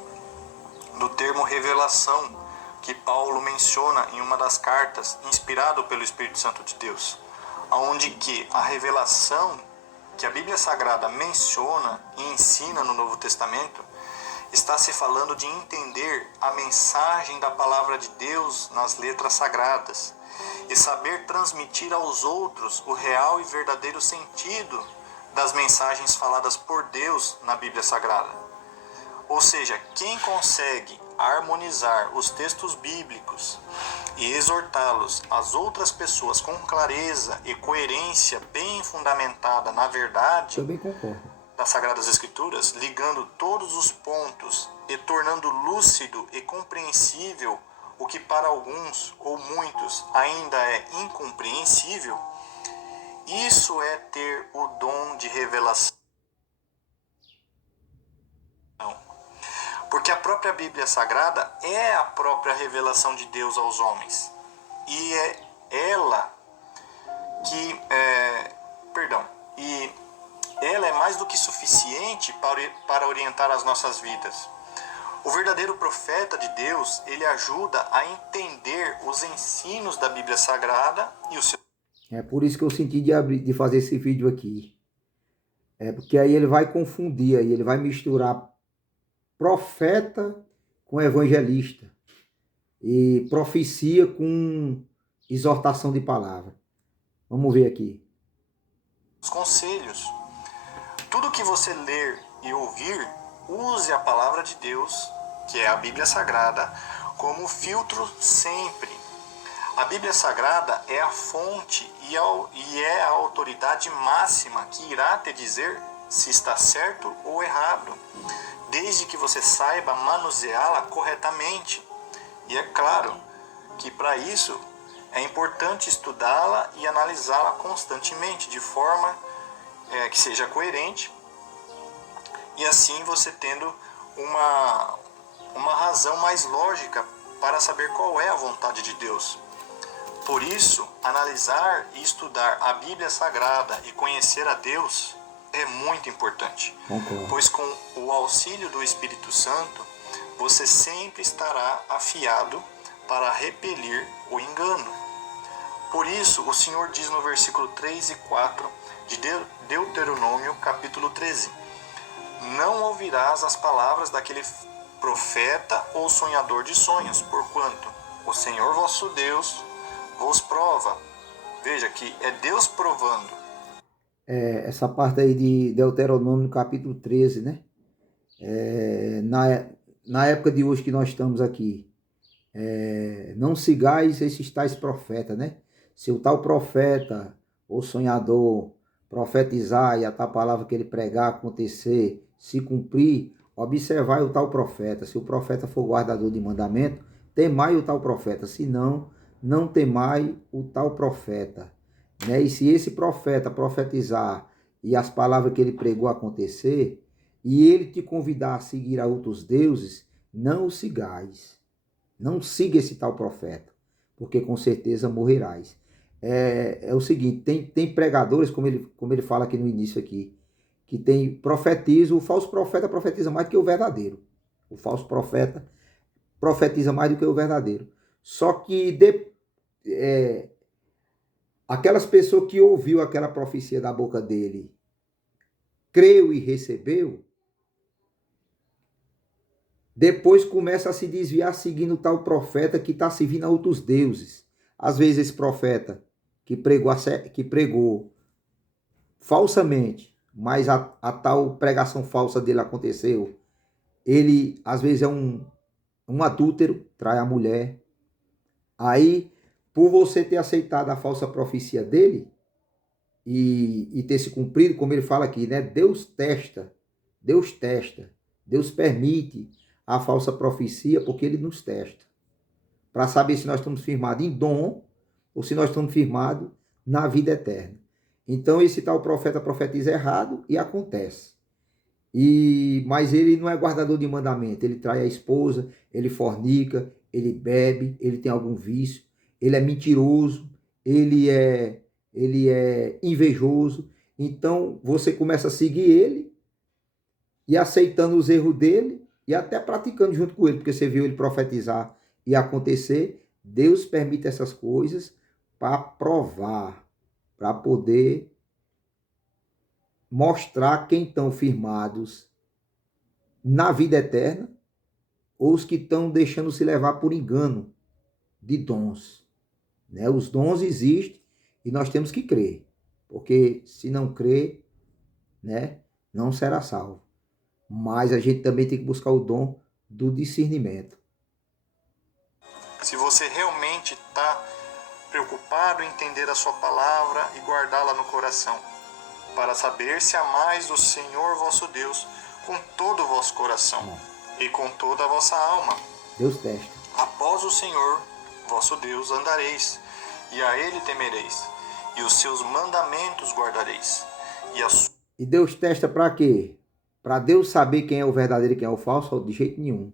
do termo revelação, que Paulo menciona em uma das cartas, inspirado pelo Espírito Santo de Deus, onde que a revelação que a Bíblia Sagrada menciona e ensina no Novo Testamento está se falando de entender a mensagem da palavra de Deus nas letras sagradas e saber transmitir aos outros o real e verdadeiro sentido das mensagens faladas por Deus na Bíblia Sagrada. Ou seja, quem consegue harmonizar os textos bíblicos e exortá-los às outras pessoas com clareza e coerência bem fundamentada na verdade Também concordo. das Sagradas Escrituras, ligando todos os pontos e tornando lúcido e compreensível o que para alguns ou muitos ainda é incompreensível, isso é ter o dom de revelação. Porque a própria Bíblia Sagrada é a própria revelação de Deus aos homens. E é ela que, e ela é mais do que suficiente para orientar as nossas vidas. O verdadeiro profeta de Deus, ele ajuda a entender os ensinos da Bíblia Sagrada e o seu... É por isso que eu senti de fazer esse vídeo aqui. Porque aí ele vai confundir, aí ele vai misturar profeta com evangelista e profecia com exortação de palavra. Vamos ver aqui. Os conselhos. Tudo que você ler e ouvir, use a palavra de Deus, que é a Bíblia Sagrada, como filtro sempre. A Bíblia Sagrada é a fonte e é a autoridade máxima que irá te dizer se está certo ou errado, desde que você saiba manuseá-la corretamente. E é claro que para isso é importante estudá-la e analisá-la constantemente, de forma que seja coerente, e assim você tendo uma razão mais lógica para saber qual é a vontade de Deus. Por isso, analisar e estudar a Bíblia Sagrada e conhecer a Deus é muito importante. Pois com o auxílio do Espírito Santo, você sempre estará afiado para repelir o engano. Por isso, o Senhor diz no versículo 3 e 4 de Deuteronômio, capítulo 13: não ouvirás as palavras daquele profeta ou sonhador de sonhos, porquanto o Senhor vosso Deus vos prova. Veja que é Deus provando. Essa parte aí de Deuteronômio, capítulo 13, né? Na época de hoje que nós estamos aqui, não sigais esses tais profetas, né? Se o tal profeta ou sonhador profetizar e a tal palavra que ele pregar acontecer, se cumprir, observai o tal profeta. Se o profeta for guardador de mandamento, temai o tal profeta. Se não, não temai o tal profeta. Né? E se esse profeta profetizar e as palavras que ele pregou acontecer, e ele te convidar a seguir a outros deuses, não o sigais. Não siga esse tal profeta, porque com certeza morrerás. É o seguinte, tem pregadores, como ele fala aqui no início aqui, que profetiza, o falso profeta profetiza mais do que o verdadeiro. O falso profeta profetiza mais do que o verdadeiro. Só que aquelas pessoas que ouviu aquela profecia da boca dele, creu e recebeu, depois começa a se desviar seguindo tal profeta que está servindo a outros deuses. Às vezes esse profeta que pregou falsamente, mas a tal pregação falsa dele aconteceu, ele às vezes é um adúltero, trai a mulher. Aí, por você ter aceitado a falsa profecia dele e ter se cumprido, como ele fala aqui, né? Deus testa, Deus permite a falsa profecia porque ele nos testa, para saber se nós estamos firmados em dom ou se nós estamos firmados na vida eterna. Então esse tal profeta profetiza errado e acontece. Mas ele não é guardador de mandamento, ele trai a esposa, ele fornica, ele bebe, ele tem algum vício, ele é mentiroso, ele é invejoso. Então você começa a seguir ele e aceitando os erros dele e até praticando junto com ele, porque você viu ele profetizar e acontecer. Deus permite essas coisas para provar, para poder mostrar quem estão firmados na vida eterna ou os que estão deixando se levar por engano de dons. Né? Os dons existem e nós temos que crer, porque se não crer, né, não será salvo. Mas a gente também tem que buscar o dom do discernimento. Se você realmente está preocupado em entender a sua palavra e guardá-la no coração, para saber se amais o Senhor vosso Deus com todo o vosso coração e com toda a vossa alma. Deus testa. Após o Senhor, vosso Deus, andareis, e a ele temereis, e os seus mandamentos guardareis. E Deus testa para quê? Para Deus saber quem é o verdadeiro e quem é o falso? De jeito nenhum.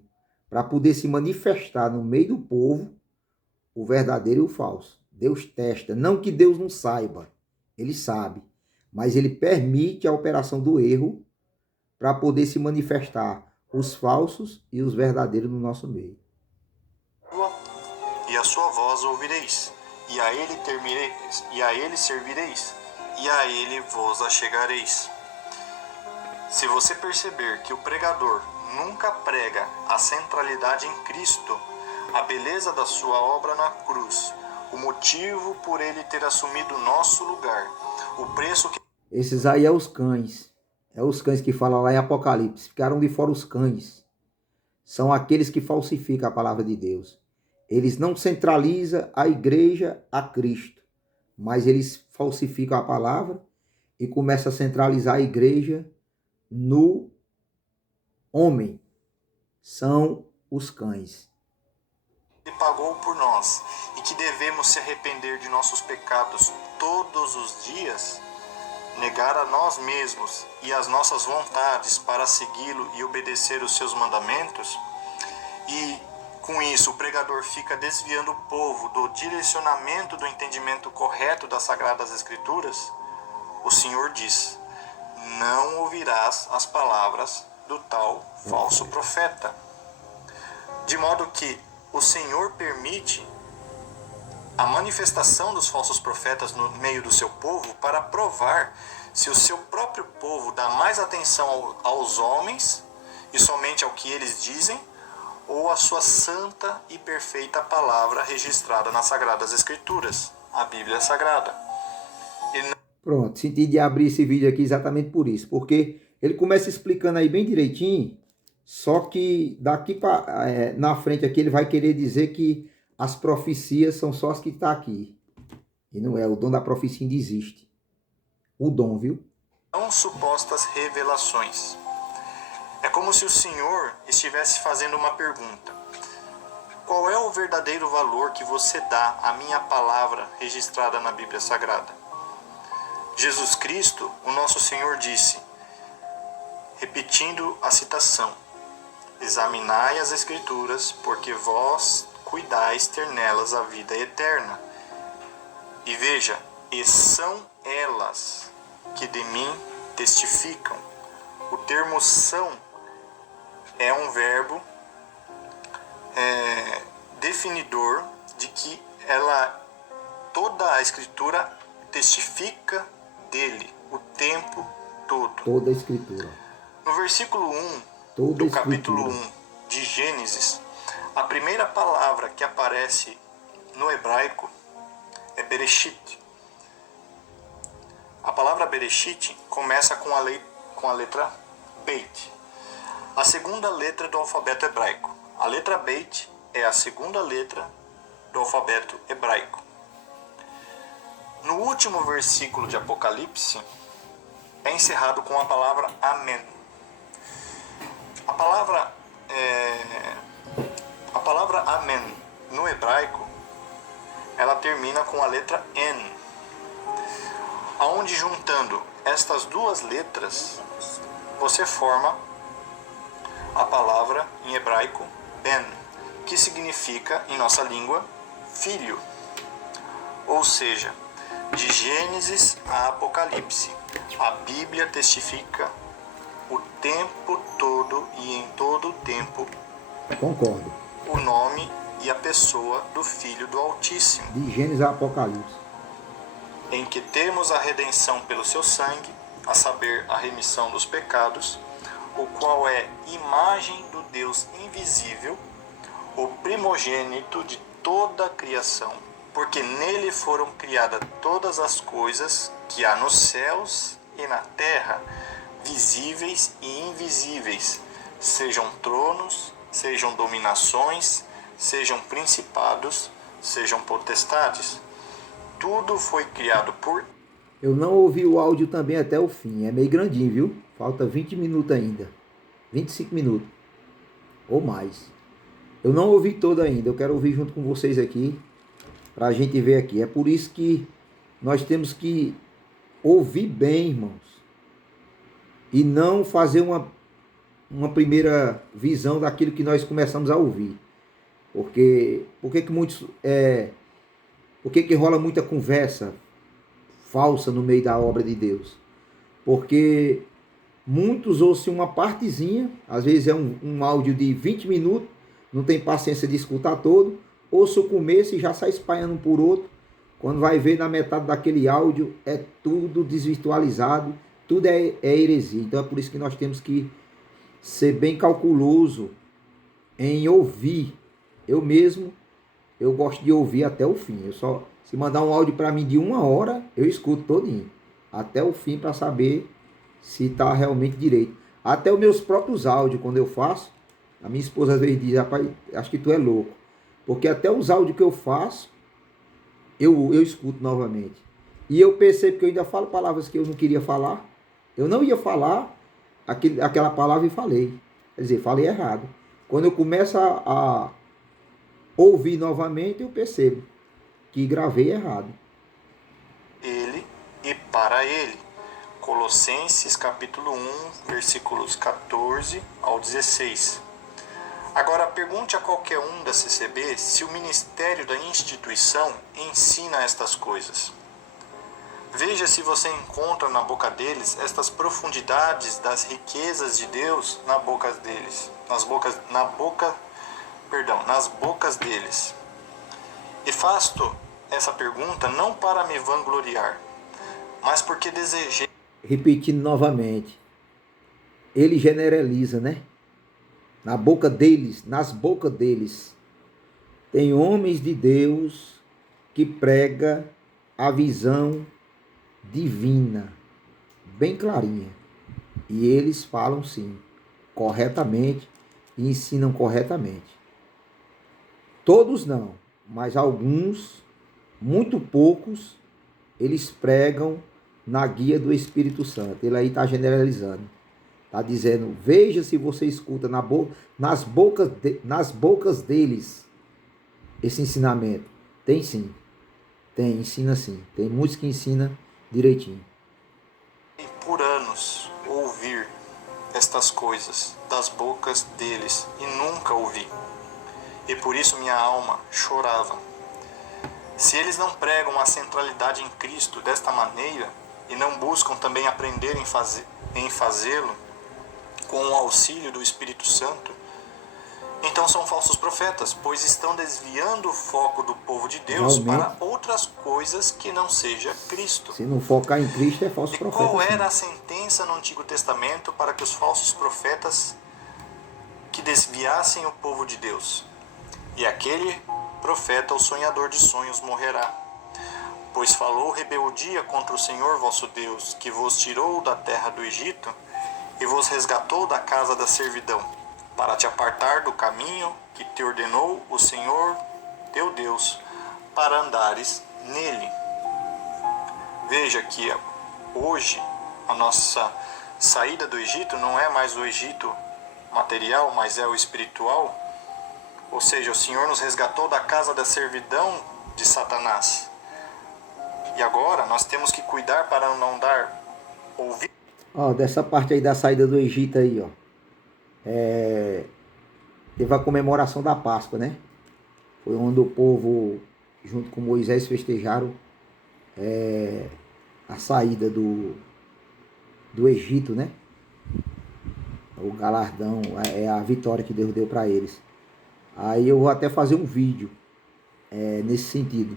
Para poder se manifestar no meio do povo o verdadeiro e o falso. Deus testa. Não que Deus não saiba. Ele sabe. Mas ele permite a operação do erro para poder se manifestar os falsos e os verdadeiros no nosso meio. E a sua voz ouvireis, e a ele temereis, e a ele servireis, e a ele vos achegareis. Se você perceber que o pregador nunca prega a centralidade em Cristo, a beleza da sua obra na cruz, o motivo por ele ter assumido o nosso lugar, o preço que... Esses aí é os cães. É os cães que falam lá em Apocalipse. Ficaram de fora os cães. São aqueles que falsificam a palavra de Deus. Eles não centralizam a igreja a Cristo, mas eles falsificam a palavra e começam a centralizar a igreja no homem. São os cães. Ele pagou por nós e que devemos se arrepender de nossos pecados todos os dias, negar a nós mesmos e as nossas vontades para segui-lo e obedecer os seus mandamentos, e com isso o pregador fica desviando o povo do direcionamento do entendimento correto das Sagradas Escrituras, o Senhor diz: não ouvirás as palavras do tal falso profeta. De modo que o Senhor permite a manifestação dos falsos profetas no meio do seu povo para provar se o seu próprio povo dá mais atenção aos homens e somente ao que eles dizem, ou a sua santa e perfeita palavra registrada nas Sagradas Escrituras, a Bíblia Sagrada. Pronto, senti de abrir esse vídeo aqui exatamente por isso, porque ele começa explicando aí bem direitinho, só que daqui para na frente aqui ele vai querer dizer que as profecias são só as que estão aqui. E não é, o dom da profecia ainda existe. O dom, viu? São supostas revelações. É como se o Senhor estivesse fazendo uma pergunta: qual é o verdadeiro valor que você dá à minha palavra registrada na Bíblia Sagrada? Jesus Cristo, o nosso Senhor, disse, repetindo a citação: examinai as Escrituras, porque vós cuidais ter nelas a vida eterna. E veja, e são elas que de mim testificam. O termo são é um verbo definidor de que toda a Escritura testifica dele o tempo todo. Toda a Escritura. No versículo 1 Toda do capítulo 1 de Gênesis, a primeira palavra que aparece no hebraico é Bereshit. A palavra Bereshit começa com a letra Beit, a segunda letra do alfabeto hebraico. A letra Beit é a segunda letra do alfabeto hebraico. No último versículo de Apocalipse, é encerrado com a palavra Amém. A palavra Amém no hebraico, ela termina com a letra N, aonde juntando estas duas letras, você forma a palavra em hebraico Ben, que significa, em nossa língua, filho. Ou seja, de Gênesis a Apocalipse, a Bíblia testifica o tempo todo e em todo o tempo. Concordo. O nome e a pessoa do Filho do Altíssimo. De Gênesis a Apocalipse. Em que temos a redenção pelo seu sangue, a saber, a remissão dos pecados, o qual é imagem do Deus invisível, o primogênito de toda a criação, porque nele foram criadas todas as coisas que há nos céus e na terra, visíveis e invisíveis, sejam tronos, sejam dominações, sejam principados, sejam potestades. Tudo foi criado por... Eu não ouvi o áudio também até o fim, é meio grandinho, viu? Falta 20 minutos ainda, 25 minutos, ou mais. Eu não ouvi toda ainda, eu quero ouvir junto com vocês aqui, para a gente ver aqui. É por isso que nós temos que ouvir bem, irmãos, e não fazer uma primeira visão daquilo que nós começamos a ouvir. Por que rola muita conversa falsa no meio da obra de Deus? Porque muitos ouvem uma partezinha, às vezes é um áudio de 20 minutos, não tem paciência de escutar todo, ouça o começo e já sai espalhando por outro. Quando vai ver, na metade daquele áudio é tudo desvirtualizado, tudo é heresia. Então é por isso que nós temos que ser bem cauteloso em ouvir. Eu mesmo, eu gosto de ouvir até o fim. Se mandar um áudio para mim de 1 hora, eu escuto todinho, até o fim, para saber se está realmente direito. Até os meus próprios áudios, quando eu faço, a minha esposa às vezes diz: rapaz, acho que tu é louco. Porque até os áudios que eu faço, eu escuto novamente. E eu percebo que eu ainda falo palavras que eu não queria falar. Eu não ia falar aquela palavra e falei. Quer dizer, falei errado. Quando eu começo a ouvir novamente, eu percebo que gravei errado. Ele e para ele. Colossenses capítulo 1, versículos 14 ao 16. Agora pergunte a qualquer um da CCB se o ministério da instituição ensina estas coisas. Veja se você encontra na boca deles estas profundidades das riquezas de Deus nas bocas deles. E faço essa pergunta não para me vangloriar, mas porque desejei. Repetindo novamente, ele generaliza, né? Nas bocas deles, tem homens de Deus que prega a visão divina, bem clarinha. E eles falam sim, corretamente, e ensinam corretamente. Todos não, mas alguns, muito poucos, eles pregam na guia do Espírito Santo. Ele aí está generalizando. Está dizendo: veja se você escuta nas bocas deles esse ensinamento. Tem sim. Tem, ensina sim. Tem muitos que ensinam direitinho. Por anos ouvir estas coisas das bocas deles e nunca ouvi. E por isso minha alma chorava. Se eles não pregam a centralidade em Cristo desta maneira e não buscam também aprender em fazê-lo com o auxílio do Espírito Santo, então são falsos profetas, pois estão desviando o foco do povo de Deus para outras coisas que não seja Cristo. Se não focar em Cristo, é falso profeta. E qual era a sentença no Antigo Testamento para que os falsos profetas que desviassem o povo de Deus? E aquele profeta, o sonhador de sonhos, morrerá. Pois falou rebeldia contra o Senhor vosso Deus, que vos tirou da terra do Egito e vos resgatou da casa da servidão, para te apartar do caminho que te ordenou o Senhor teu Deus, para andares nele. Veja que hoje a nossa saída do Egito não é mais o Egito material, mas é o espiritual. Ou seja, o Senhor nos resgatou da casa da servidão de Satanás. E agora nós temos que cuidar para não dar ouvido. Dessa parte aí da saída do Egito aí, teve a comemoração da Páscoa, né? Foi onde o povo, junto com Moisés, festejaram a saída do Egito, né? O galardão, é a vitória que Deus deu para eles. Aí eu vou até fazer um vídeo nesse sentido.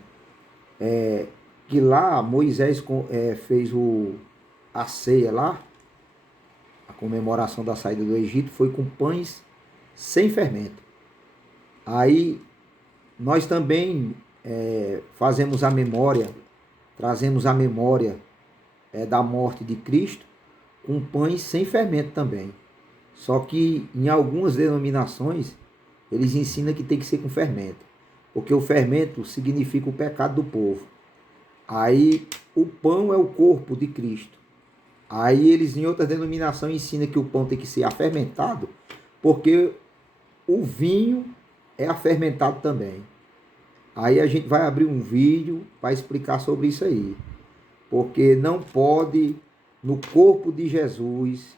Que lá Moisés fez a ceia lá, a comemoração da saída do Egito, foi com pães sem fermento. Aí nós também fazemos a memória, trazemos a memória da morte de Cristo com pães sem fermento também. Só que em algumas denominações eles ensinam que tem que ser com fermento, porque o fermento significa o pecado do povo. Aí o pão é o corpo de Cristo. Aí eles em outras denominações ensinam que o pão tem que ser afermentado, porque o vinho é afermentado também. Aí a gente vai abrir um vídeo para explicar sobre isso aí. Porque não pode, no corpo de Jesus,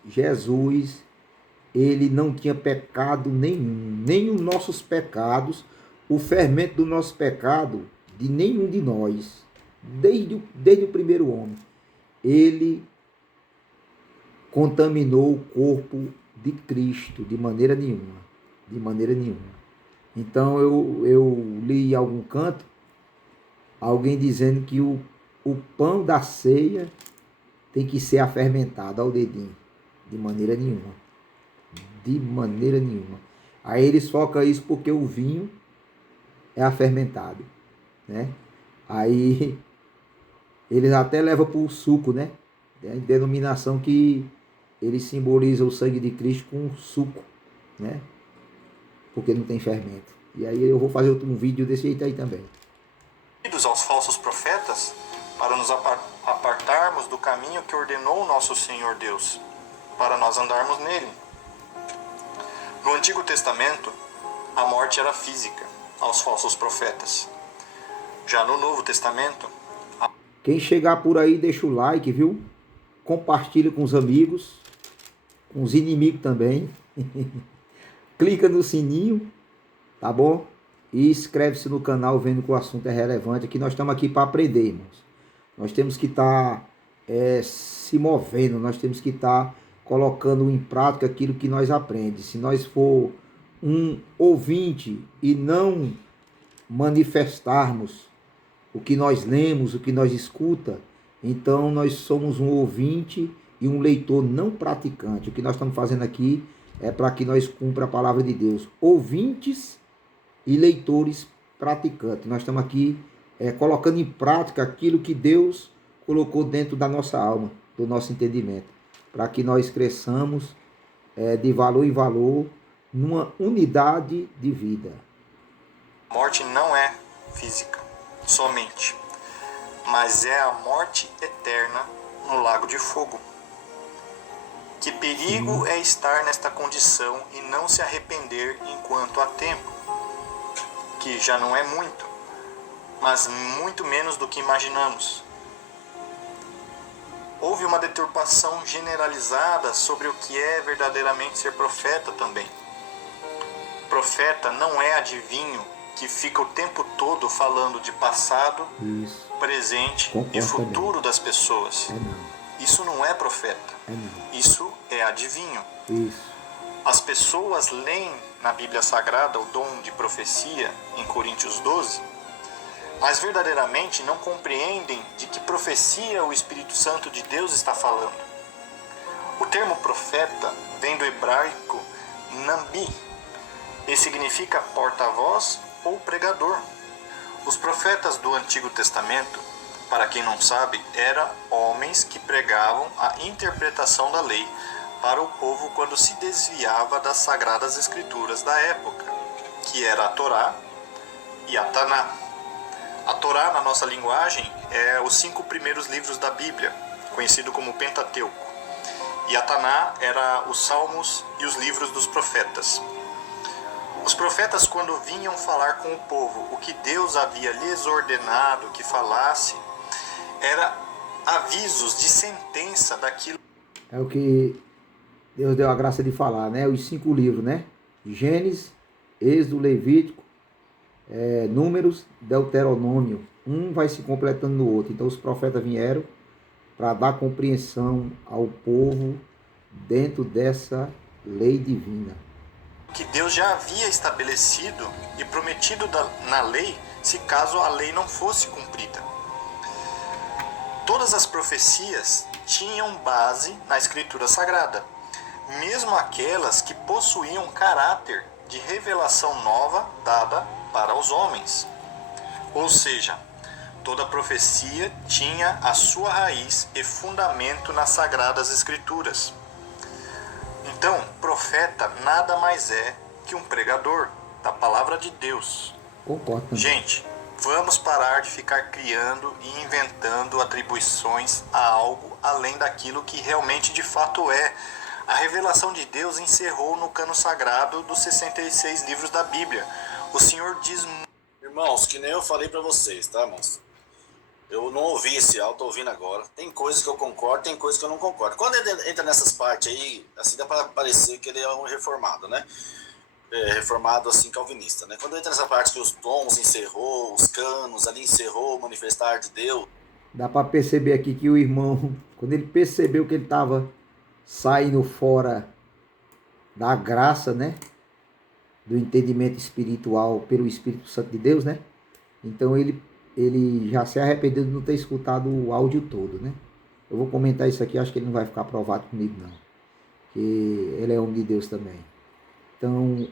ele não tinha pecado nenhum. Nem os nossos pecados, o fermento do nosso pecado, de nenhum de nós, desde o primeiro homem, ele contaminou o corpo de Cristo de maneira nenhuma. De maneira nenhuma. Então eu li em algum canto alguém dizendo que o pão da ceia tem que ser afermentado ao dedinho. De maneira nenhuma. De maneira nenhuma. Aí eles focam isso porque o vinho é afermentado, né? Aí eles até levam para o suco, né? É a denominação que ele simboliza o sangue de Cristo com suco, né? Porque não tem fermento. E aí eu vou fazer um vídeo desse jeito aí também. Aos falsos profetas para nos apartarmos do caminho que ordenou o nosso Senhor Deus, para nós andarmos nele. No Antigo Testamento, a morte era física aos falsos profetas. Já no Novo Testamento... Quem chegar por aí, deixa o like, viu? Compartilha com os amigos, com os inimigos também. Clica no sininho, tá bom? E inscreve-se no canal vendo que o assunto é relevante. Aqui nós estamos aqui para aprender, irmãos. Nós temos que estar se movendo, nós temos que estar colocando em prática aquilo que nós aprendemos. Se nós for um ouvinte e não manifestarmos o que nós lemos, o que nós escuta, então nós somos um ouvinte e um leitor não praticante. O que nós estamos fazendo aqui é para que nós cumpra a palavra de Deus. Ouvintes e leitores praticantes. Nós estamos aqui colocando em prática aquilo que Deus colocou dentro da nossa alma, do nosso entendimento, para que nós cresçamos de valor em valor, numa unidade de vida. A morte não é física, somente, mas é a morte eterna no lago de fogo. Que perigo é estar nesta condição e não se arrepender enquanto há tempo, que já não é muito, mas muito menos do que imaginamos. Houve uma deturpação generalizada sobre o que é verdadeiramente ser profeta também. Profeta não é adivinho que fica o tempo todo falando de passado, Isso. presente e futuro das pessoas. Isso não é profeta. Isso é adivinho. Isso. As pessoas leem na Bíblia Sagrada o dom de profecia, em Coríntios 12, mas verdadeiramente não compreendem de que profecia o Espírito Santo de Deus está falando. O termo profeta vem do hebraico nambi, e significa porta-voz ou pregador. Os profetas do Antigo Testamento, para quem não sabe, eram homens que pregavam a interpretação da lei para o povo quando se desviava das sagradas escrituras da época, que era a Torá e a Taná. A Torá, na nossa linguagem, é os 5 primeiros livros da Bíblia, conhecido como Pentateuco. E a Taná era os Salmos e os livros dos profetas. Os profetas, quando vinham falar com o povo o que Deus havia lhes ordenado que falasse, era avisos de sentença daquilo. É o que Deus deu a graça de falar, né? Os 5 livros, né? Gênesis, Êxodo, Levítico, Números, Deuteronômio. Um vai se completando no outro. Então os profetas vieram para dar compreensão ao povo dentro dessa lei divina. Que Deus já havia estabelecido e prometido na lei, se caso a lei não fosse cumprida. Todas as profecias tinham base na Escritura Sagrada, mesmo aquelas que possuíam caráter de revelação nova dada para os homens. Ou seja, toda profecia tinha a sua raiz e fundamento nas Sagradas Escrituras. Então, profeta nada mais é que um pregador da palavra de Deus. Concordo. Gente, vamos parar de ficar criando e inventando atribuições a algo além daquilo que realmente de fato é. A revelação de Deus encerrou no cano sagrado dos 66 livros da Bíblia, O Senhor diz. Irmãos, que nem eu falei para vocês, tá, irmãos? Eu não ouvi esse áudio, tô ouvindo agora. Tem coisas que eu concordo, tem coisas que eu não concordo. Quando ele entra nessas partes aí, assim dá para parecer que ele é um reformado, né? Reformado assim, calvinista, né? Quando entra nessa parte que os dons encerrou, os canos ali encerrou o manifestar de Deus. Dá para perceber aqui que o irmão, quando ele percebeu que ele estava saindo fora da graça, né? Do entendimento espiritual pelo Espírito Santo de Deus, né? Então ele já se arrependeu de não ter escutado o áudio todo, né? Eu vou comentar isso aqui, acho que ele não vai ficar aprovado comigo, não. Porque ele é homem de Deus também. Então,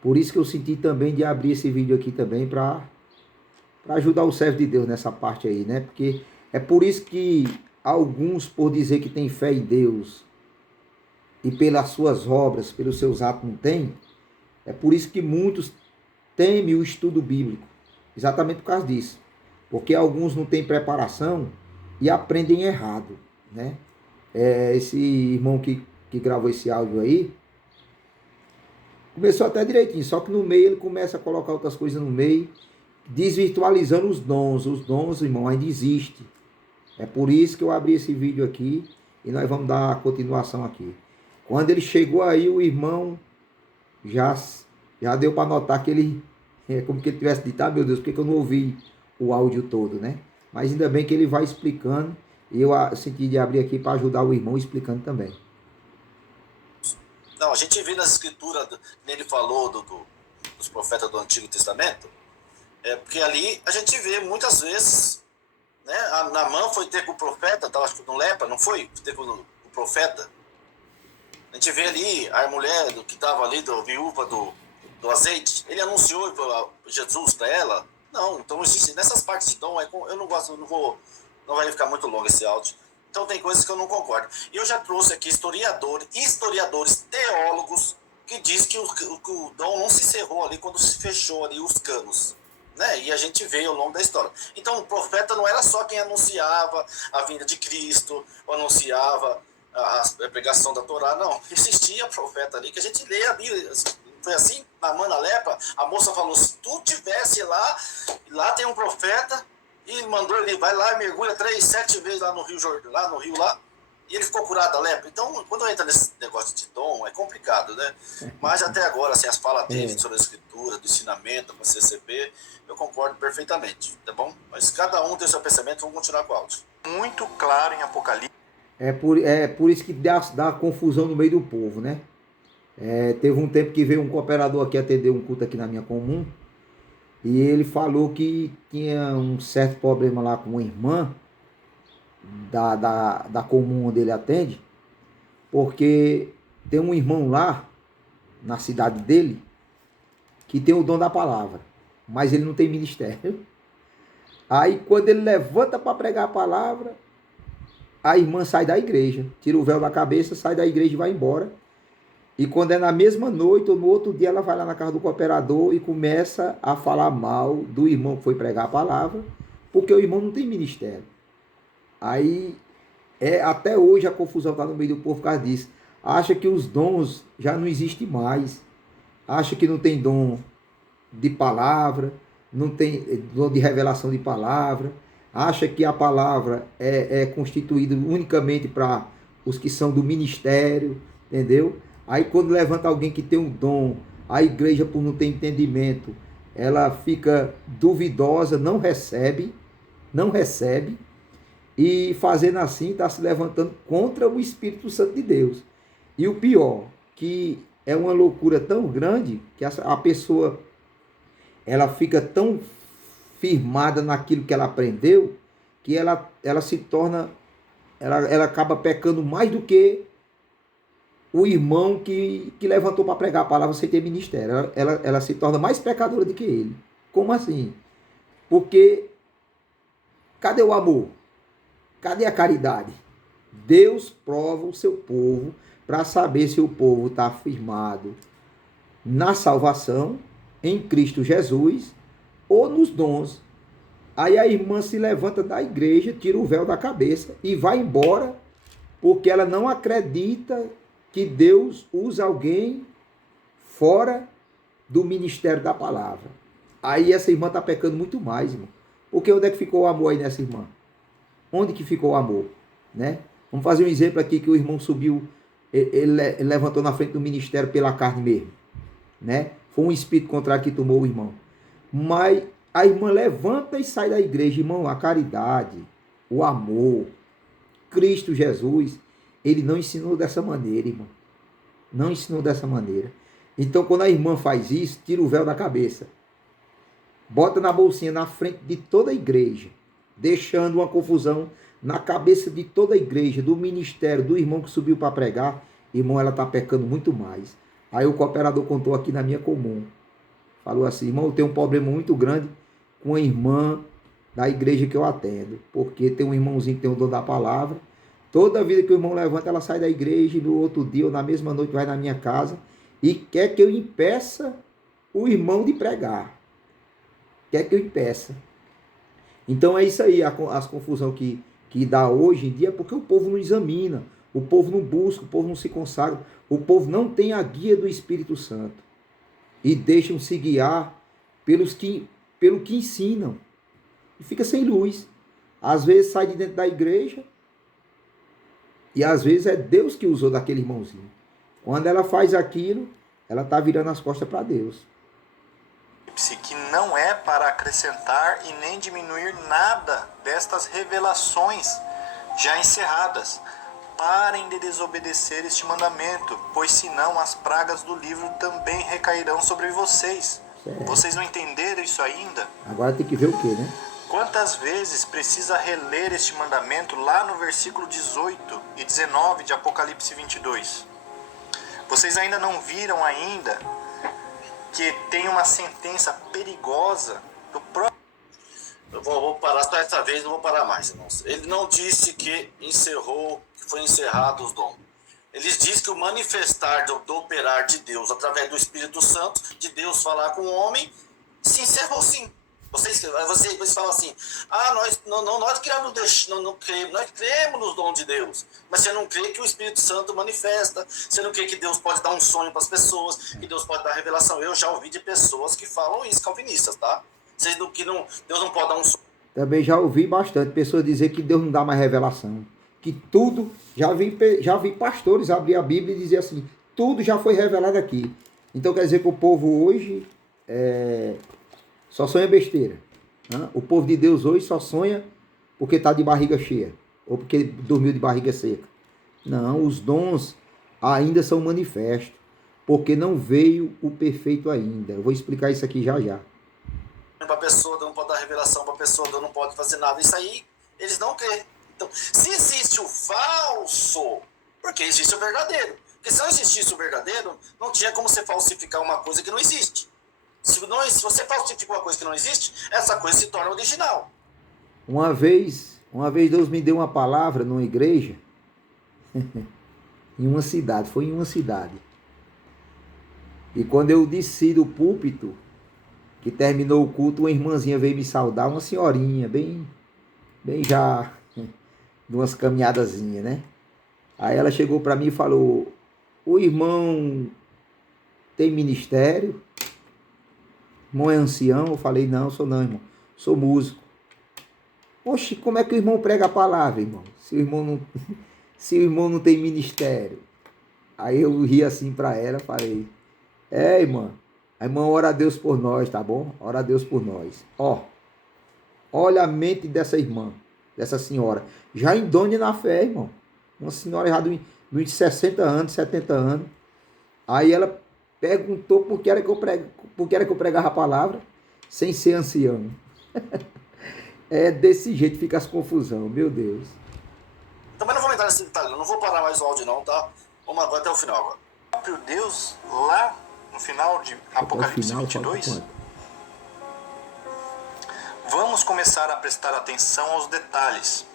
por isso que eu senti também de abrir esse vídeo aqui também para ajudar o servo de Deus nessa parte aí, né? Porque é por isso que alguns, por dizer que tem fé em Deus e pelas suas obras, pelos seus atos não tem, é por isso que muitos temem o estudo bíblico, exatamente por causa disso. Porque alguns não têm preparação e aprendem errado, né? Esse irmão que gravou esse áudio aí, começou até direitinho, só que no meio ele começa a colocar outras coisas no meio, desvirtualizando os dons. Os dons, irmão, ainda existem. É por isso que eu abri esse vídeo aqui e nós vamos dar a continuação aqui. Quando ele chegou aí, o irmão já deu para notar que ele, como que ele tivesse dito, meu Deus, por que eu não ouvi o áudio todo, né? Mas ainda bem que ele vai explicando, e eu senti de abrir aqui para ajudar o irmão explicando também. Não, a gente vê nas escrituras, ele falou dos profetas do Antigo Testamento, porque ali a gente vê muitas vezes, né? A Naamã foi ter com o profeta, estava com lepra, não foi? Ter com o profeta. A gente vê ali a mulher que estava ali, viúva do azeite, ele anunciou Jesus para ela. Não, então existe nessas partes de dom, eu não gosto, não vai ficar muito longo esse áudio. Então tem coisas que eu não concordo. E eu já trouxe aqui historiadores, teólogos, que diz que o dom não se encerrou ali quando se fechou ali os canos, né? E a gente vê ao longo da história. Então o profeta não era só quem anunciava a vinda de Cristo, ou anunciava a pregação da Torá, não. Existia profeta ali, que a gente lê a Bíblia. Foi assim, na lepra, a moça falou, se tu tivesse lá tem um profeta, e mandou ele, vai lá e mergulha 7 vezes lá no Rio Jordão, e ele ficou curado da lepra. Então, quando entra nesse negócio de dom, é complicado, né? Mas até agora, assim, as falas dele sobre a escritura, do ensinamento, para CCP, eu concordo perfeitamente, tá bom? Mas cada um tem o seu pensamento, vamos continuar com o áudio. Muito claro em Apocalipse. É por isso que dá confusão no meio do povo, né? Teve um tempo que veio um cooperador aqui atender um culto aqui na minha comum, e ele falou que tinha um certo problema lá com uma irmã da comum onde ele atende, porque tem um irmão lá na cidade dele que tem o dom da palavra, mas ele não tem ministério. Aí quando ele levanta para pregar a palavra, a irmã sai da igreja, tira o véu da cabeça, sai da igreja e vai embora. E quando é na mesma noite ou no outro dia, ela vai lá na casa do cooperador e começa a falar mal do irmão que foi pregar a palavra, porque o irmão não tem ministério. Aí, até hoje a confusão está no meio do povo por causa disso. Acha que os dons já não existem mais. Acha que não tem dom de palavra, não tem dom de revelação de palavra. Acha que a palavra é constituída unicamente para os que são do ministério, entendeu? Aí quando levanta alguém que tem um dom, a igreja, por não ter entendimento, ela fica duvidosa, não recebe, e fazendo assim está se levantando contra o Espírito Santo de Deus. E o pior, que é uma loucura tão grande que a pessoa ela fica tão firmada naquilo que ela aprendeu, que ela se torna, ela acaba pecando mais do que o irmão que levantou para pregar a palavra sem ter ministério. Ela se torna mais pecadora do que ele. Como assim? Porque cadê o amor? Cadê a caridade? Deus prova o seu povo para saber se o povo está firmado na salvação, em Cristo Jesus, ou nos dons. Aí a irmã se levanta da igreja, tira o véu da cabeça e vai embora, porque ela não acredita que Deus usa alguém fora do ministério da palavra. Aí essa irmã está pecando muito mais, irmão. Porque onde é que ficou o amor aí nessa irmã? Onde que ficou o amor? Né? Vamos fazer um exemplo aqui que o irmão subiu, ele levantou na frente do ministério pela carne mesmo. Né? Foi um espírito contrário que tomou o irmão. Mas a irmã levanta e sai da igreja, irmão, a caridade, o amor, Cristo Jesus, ele não ensinou dessa maneira, irmão. Não ensinou dessa maneira. Então, quando a irmã faz isso, tira o véu da cabeça. Bota na bolsinha na frente de toda a igreja, deixando uma confusão na cabeça de toda a igreja, do ministério, do irmão que subiu para pregar. Irmão, ela está pecando muito mais. Aí o cooperador contou aqui na minha comum. Falou assim, irmão, eu tenho um problema muito grande com a irmã da igreja que eu atendo. Porque tem um irmãozinho que tem o dom da palavra. Toda vida que o irmão levanta, ela sai da igreja e no outro dia ou na mesma noite vai na minha casa e quer que eu impeça o irmão de pregar. Quer que eu impeça. Então é isso aí, as confusões que dá hoje em dia, porque o povo não examina, o povo não busca, o povo não se consagra, o povo não tem a guia do Espírito Santo. E deixam-se guiar pelo que ensinam. E fica sem luz. Às vezes sai de dentro da igreja e às vezes é Deus que usou daquele irmãozinho. Quando ela faz aquilo, ela está virando as costas para Deus. Que não é para acrescentar e nem diminuir nada destas revelações já encerradas. Parem de desobedecer este mandamento, pois senão as pragas do livro também recairão sobre vocês. Certo. Vocês não entenderam isso ainda? Agora tem que ver o quê, né? Quantas vezes precisa reler este mandamento lá no versículo 18 e 19 de Apocalipse 22? Vocês ainda não viram ainda que tem uma sentença perigosa do próprio... Eu vou parar só essa vez, não vou parar mais, irmãos. Ele não disse que foi encerrado os dons. Ele diz que o manifestar do operar de Deus através do Espírito Santo, de Deus falar com o homem, se encerrou sim. Vocês falam assim, nós cremos nos dons de Deus, mas você não crê que o Espírito Santo manifesta, você não crê que Deus pode dar um sonho para as pessoas, que Deus pode dar revelação. Eu já ouvi de pessoas que falam isso, calvinistas, tá? Deus não pode dar um sonho. Também já ouvi bastante pessoas dizer que Deus não dá mais revelação, que tudo, já vi pastores abrir a Bíblia e dizer assim, tudo já foi revelado aqui. Então quer dizer que o povo hoje só sonha besteira. Né? O povo de Deus hoje só sonha porque está de barriga cheia. Ou porque dormiu de barriga seca. Não, os dons ainda são manifestos. Porque não veio o perfeito ainda. Eu vou explicar isso aqui já já. Para a pessoa, Deus não pode dar revelação para a pessoa, Deus não pode fazer nada. Isso aí, eles não creem. Então, se existe o falso, porque existe o verdadeiro. Porque se não existisse o verdadeiro, não tinha como você falsificar uma coisa que não existe. Se você falsifica uma coisa que não existe, essa coisa se torna original. Uma vez Deus me deu uma palavra numa igreja, em uma cidade, foi em uma cidade. E quando eu desci do púlpito, que terminou o culto, uma irmãzinha veio me saudar, uma senhorinha, bem já, de umas caminhadazinhas, né? Aí ela chegou para mim e falou, o irmão tem ministério? O irmão é ancião? Eu falei, não, sou não, irmão. Sou músico. Oxe, como é que o irmão prega a palavra, irmão? Se o irmão não tem ministério. Aí eu ri assim para ela, falei, irmã, a irmã ora a Deus por nós, tá bom? Ora a Deus por nós. Olha a mente dessa irmã, dessa senhora. Já indone na fé, irmão. Uma senhora já de 60 anos, 70 anos. Aí ela perguntou por que era que eu pregava a palavra sem ser ancião. É desse jeito que fica as confusão, meu Deus. Também não vou entrar nesse detalhe, não vou parar mais o áudio não, tá? Vamos agora até o final agora. O próprio Deus, lá no final de Apocalipse 22, vamos começar a prestar atenção aos detalhes.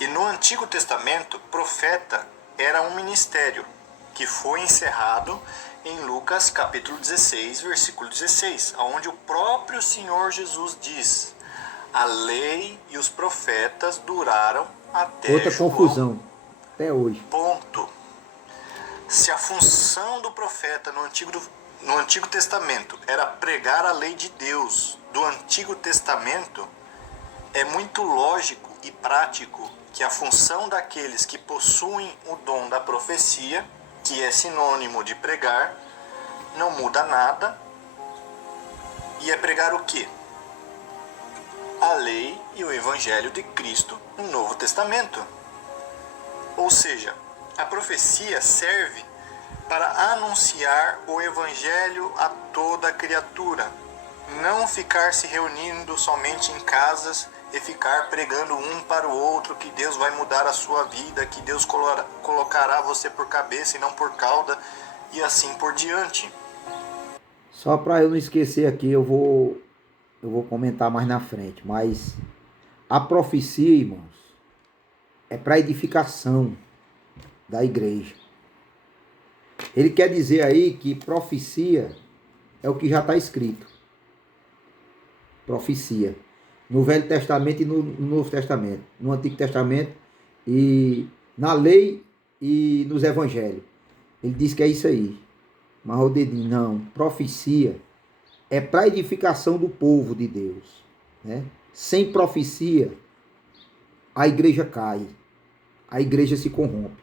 E no Antigo Testamento, profeta era um ministério que foi encerrado em Lucas capítulo 16, versículo 16, onde o próprio Senhor Jesus diz: a lei e os profetas duraram até outra João. Confusão, até hoje. Ponto. Se a função do profeta no Antigo Testamento era pregar a lei de Deus do Antigo Testamento, é muito lógico e prático que a função daqueles que possuem o dom da profecia, que é sinônimo de pregar, não muda nada, e é pregar o quê? A lei e o Evangelho de Cristo no Novo Testamento. Ou seja, a profecia serve para anunciar o Evangelho a toda a criatura, não ficar se reunindo somente em casas e ficar pregando um para o outro que Deus vai mudar a sua vida, que Deus colocará você por cabeça e não por cauda, e assim por diante. Só para eu não esquecer aqui, eu vou comentar mais na frente, mas a profecia, irmãos, é para edificação da igreja. Ele quer dizer aí que profecia é o que já está escrito. Profecia. No Velho Testamento e no Novo Testamento. No Antigo Testamento e na lei e nos Evangelhos. Ele diz que é isso aí. Mas o dedinho, não. Profecia é para edificação do povo de Deus. Né? Sem profecia, a igreja cai. A igreja se corrompe.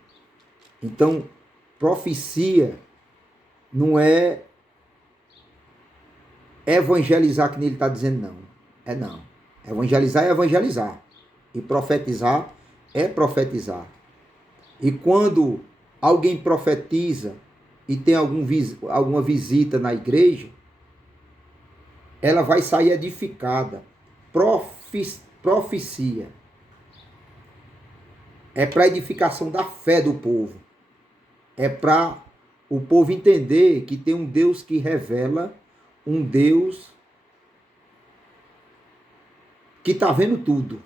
Então, profecia não é evangelizar, que ele está dizendo, não. É não. Evangelizar é evangelizar. E profetizar é profetizar. E quando alguém profetiza e tem alguma visita na igreja, ela vai sair edificada. Profecia é para edificação da fé do povo. É para o povo entender que tem um Deus que revela, um Deus que está vendo tudo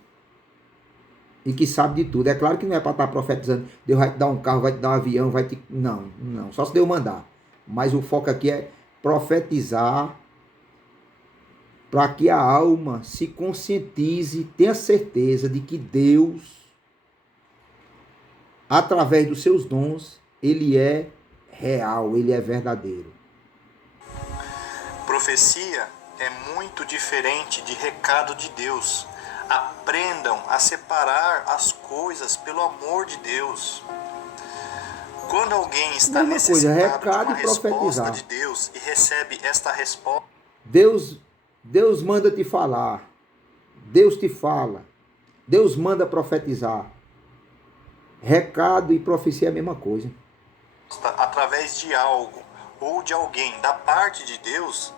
e que sabe de tudo. É claro que não é para estar profetizando, Deus vai te dar um carro, vai te dar um avião, vai te... Não, só se Deus mandar. Mas o foco aqui é profetizar para que a alma se conscientize, tenha certeza de que Deus, através dos seus dons, ele é real, ele é verdadeiro. Profecia é muito diferente de recado de Deus. Aprendam a separar as coisas pelo amor de Deus. Quando alguém está necessitado de uma resposta de Deus e recebe esta resposta... Deus manda te falar. Deus te fala. Deus manda profetizar. Recado e profecia é a mesma coisa. Através de algo ou de alguém da parte de Deus,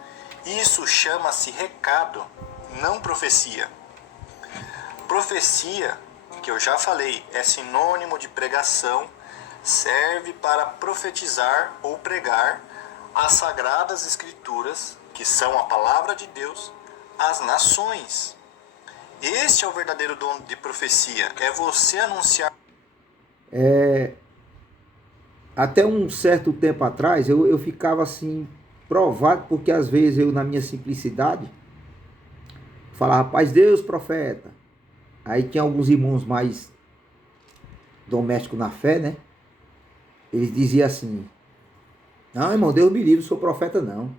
isso chama-se recado, não profecia. Profecia, que eu já falei, é sinônimo de pregação, serve para profetizar ou pregar as sagradas escrituras, que são a palavra de Deus, às nações. Este é o verdadeiro dom de profecia, é você anunciar. Até um certo tempo atrás, eu ficava assim, provado, porque às vezes eu, na minha simplicidade, falava, paz Deus, profeta. Aí tinha alguns irmãos mais domésticos na fé, né? Eles diziam assim, não, irmão, Deus me livre, eu sou profeta não.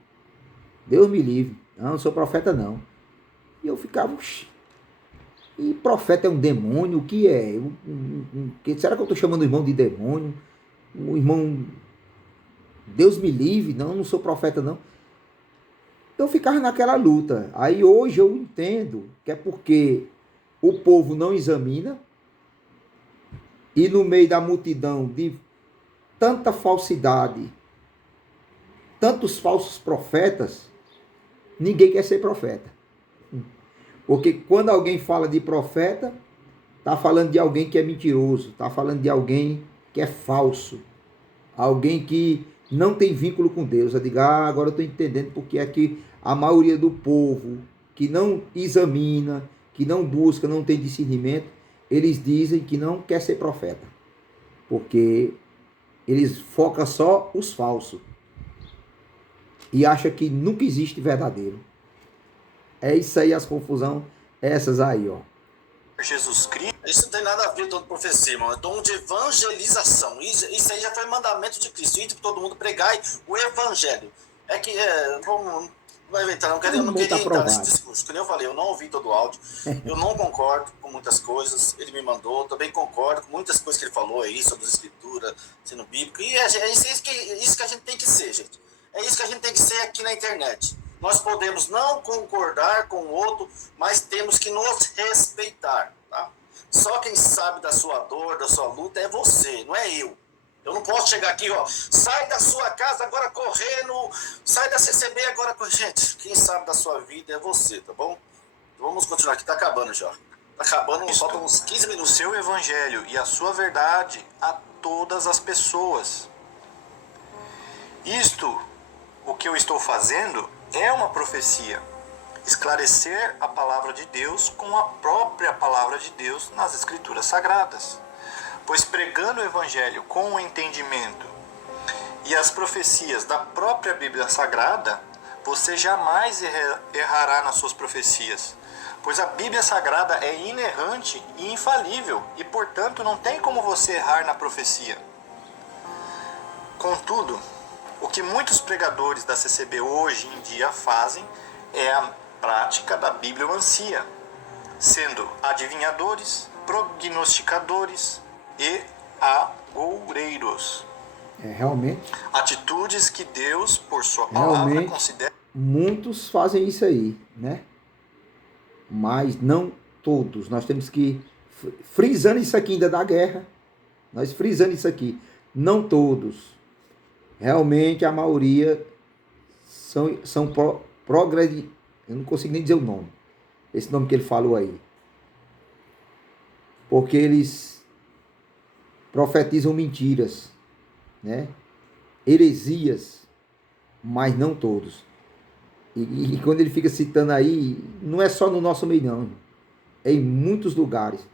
Deus me livre, não sou profeta não. E eu ficava, e profeta é um demônio? O que é? Será que eu estou chamando o irmão de demônio? O irmão, Deus me livre, não sou profeta não. Eu ficava naquela luta. Aí hoje eu entendo que é porque o povo não examina e no meio da multidão de tanta falsidade, tantos falsos profetas, ninguém quer ser profeta. Porque quando alguém fala de profeta, está falando de alguém que é mentiroso, está falando de alguém que é falso, alguém que não tem vínculo com Deus. Eu digo, agora eu estou entendendo porque é que a maioria do povo que não examina, que não busca, não tem discernimento, eles dizem que não quer ser profeta, porque eles focam só os falsos e acham que nunca existe verdadeiro. É isso aí, as confusões, essas aí, ó. Jesus Cristo. Isso não tem nada a ver com dom de profecia, irmão. É dom de evangelização. Isso aí já foi mandamento de Cristo. Ir para todo mundo, pregai o evangelho. É que, vamos, não vai inventar, eu não Vamos botar queria entrar nesse aprovado. discurso. Como eu falei, eu não ouvi todo o áudio, eu não concordo com muitas coisas, ele me mandou, também concordo com muitas coisas que ele falou aí sobre a escritura, sendo bíblico, e isso que a gente tem que ser, gente. É isso que a gente tem que ser aqui na internet. Nós podemos não concordar com o outro, mas temos que nos respeitar, tá? Só quem sabe da sua dor, da sua luta é você, não é eu. Eu não posso chegar aqui, ó, sai da sua casa agora correndo, sai da CCB agora correndo. Gente, quem sabe da sua vida é você, tá bom? Vamos continuar aqui, tá acabando já. Tá acabando, faltam uns 15 O minutos. seu evangelho e a sua verdade a todas as pessoas. Isto, o que eu estou fazendo, é uma profecia. Esclarecer a palavra de Deus com a própria palavra de Deus nas Escrituras Sagradas. Pois pregando o Evangelho com o entendimento e as profecias da própria Bíblia Sagrada, você jamais errará nas suas profecias. Pois a Bíblia Sagrada é inerrante e infalível e, portanto, não tem como você errar na profecia. Contudo, o que muitos pregadores da CCB hoje em dia fazem é a prática da bibliomancia, sendo adivinhadores, prognosticadores e agoureiros. Realmente, Atitudes que Deus, por sua palavra, realmente, considera... muitos fazem isso aí, né? Mas não todos. Nós temos que, frisando isso aqui ainda da guerra, nós frisando isso aqui, não todos. Realmente a maioria são progredi... Eu não consigo nem dizer o nome. Esse nome que ele falou aí. Porque eles profetizam mentiras, né? Heresias, mas não todos. E quando ele fica citando aí, não é só no nosso meio não, é em muitos lugares.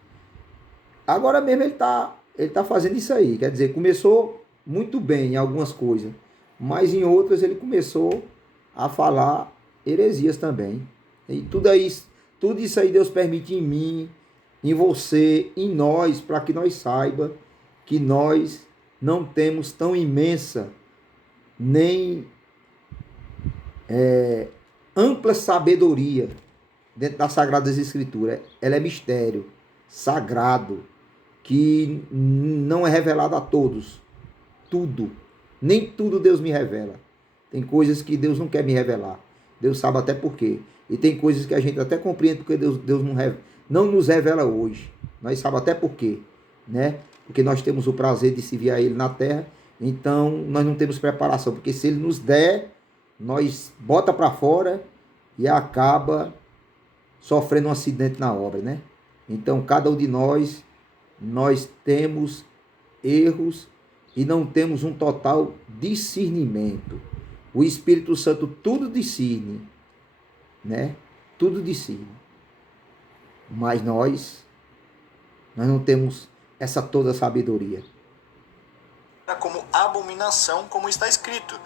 Agora mesmo ele tá fazendo isso aí, quer dizer, começou muito bem em algumas coisas, mas em outras ele começou a falar heresias também. E tudo isso aí Deus permite em mim, em você, em nós, para que nós saiba que nós não temos tão imensa nem ampla sabedoria dentro das Sagradas Escrituras. Ela é mistério, sagrado, que não é revelado a todos. Tudo. Nem tudo Deus me revela. Tem coisas que Deus não quer me revelar. Deus sabe até por quê. E tem coisas que a gente até compreende porque Deus não nos revela hoje. Nós sabemos até por quê, né? Porque nós temos o prazer de servir a Ele na terra, então nós não temos preparação, porque se Ele nos der, nós bota para fora e acaba sofrendo um acidente na obra, né? Então cada um de nós temos erros e não temos um total discernimento. O Espírito Santo tudo discerne, né? Tudo discerne. Mas nós não temos essa toda sabedoria. Como abominação, como está escrito,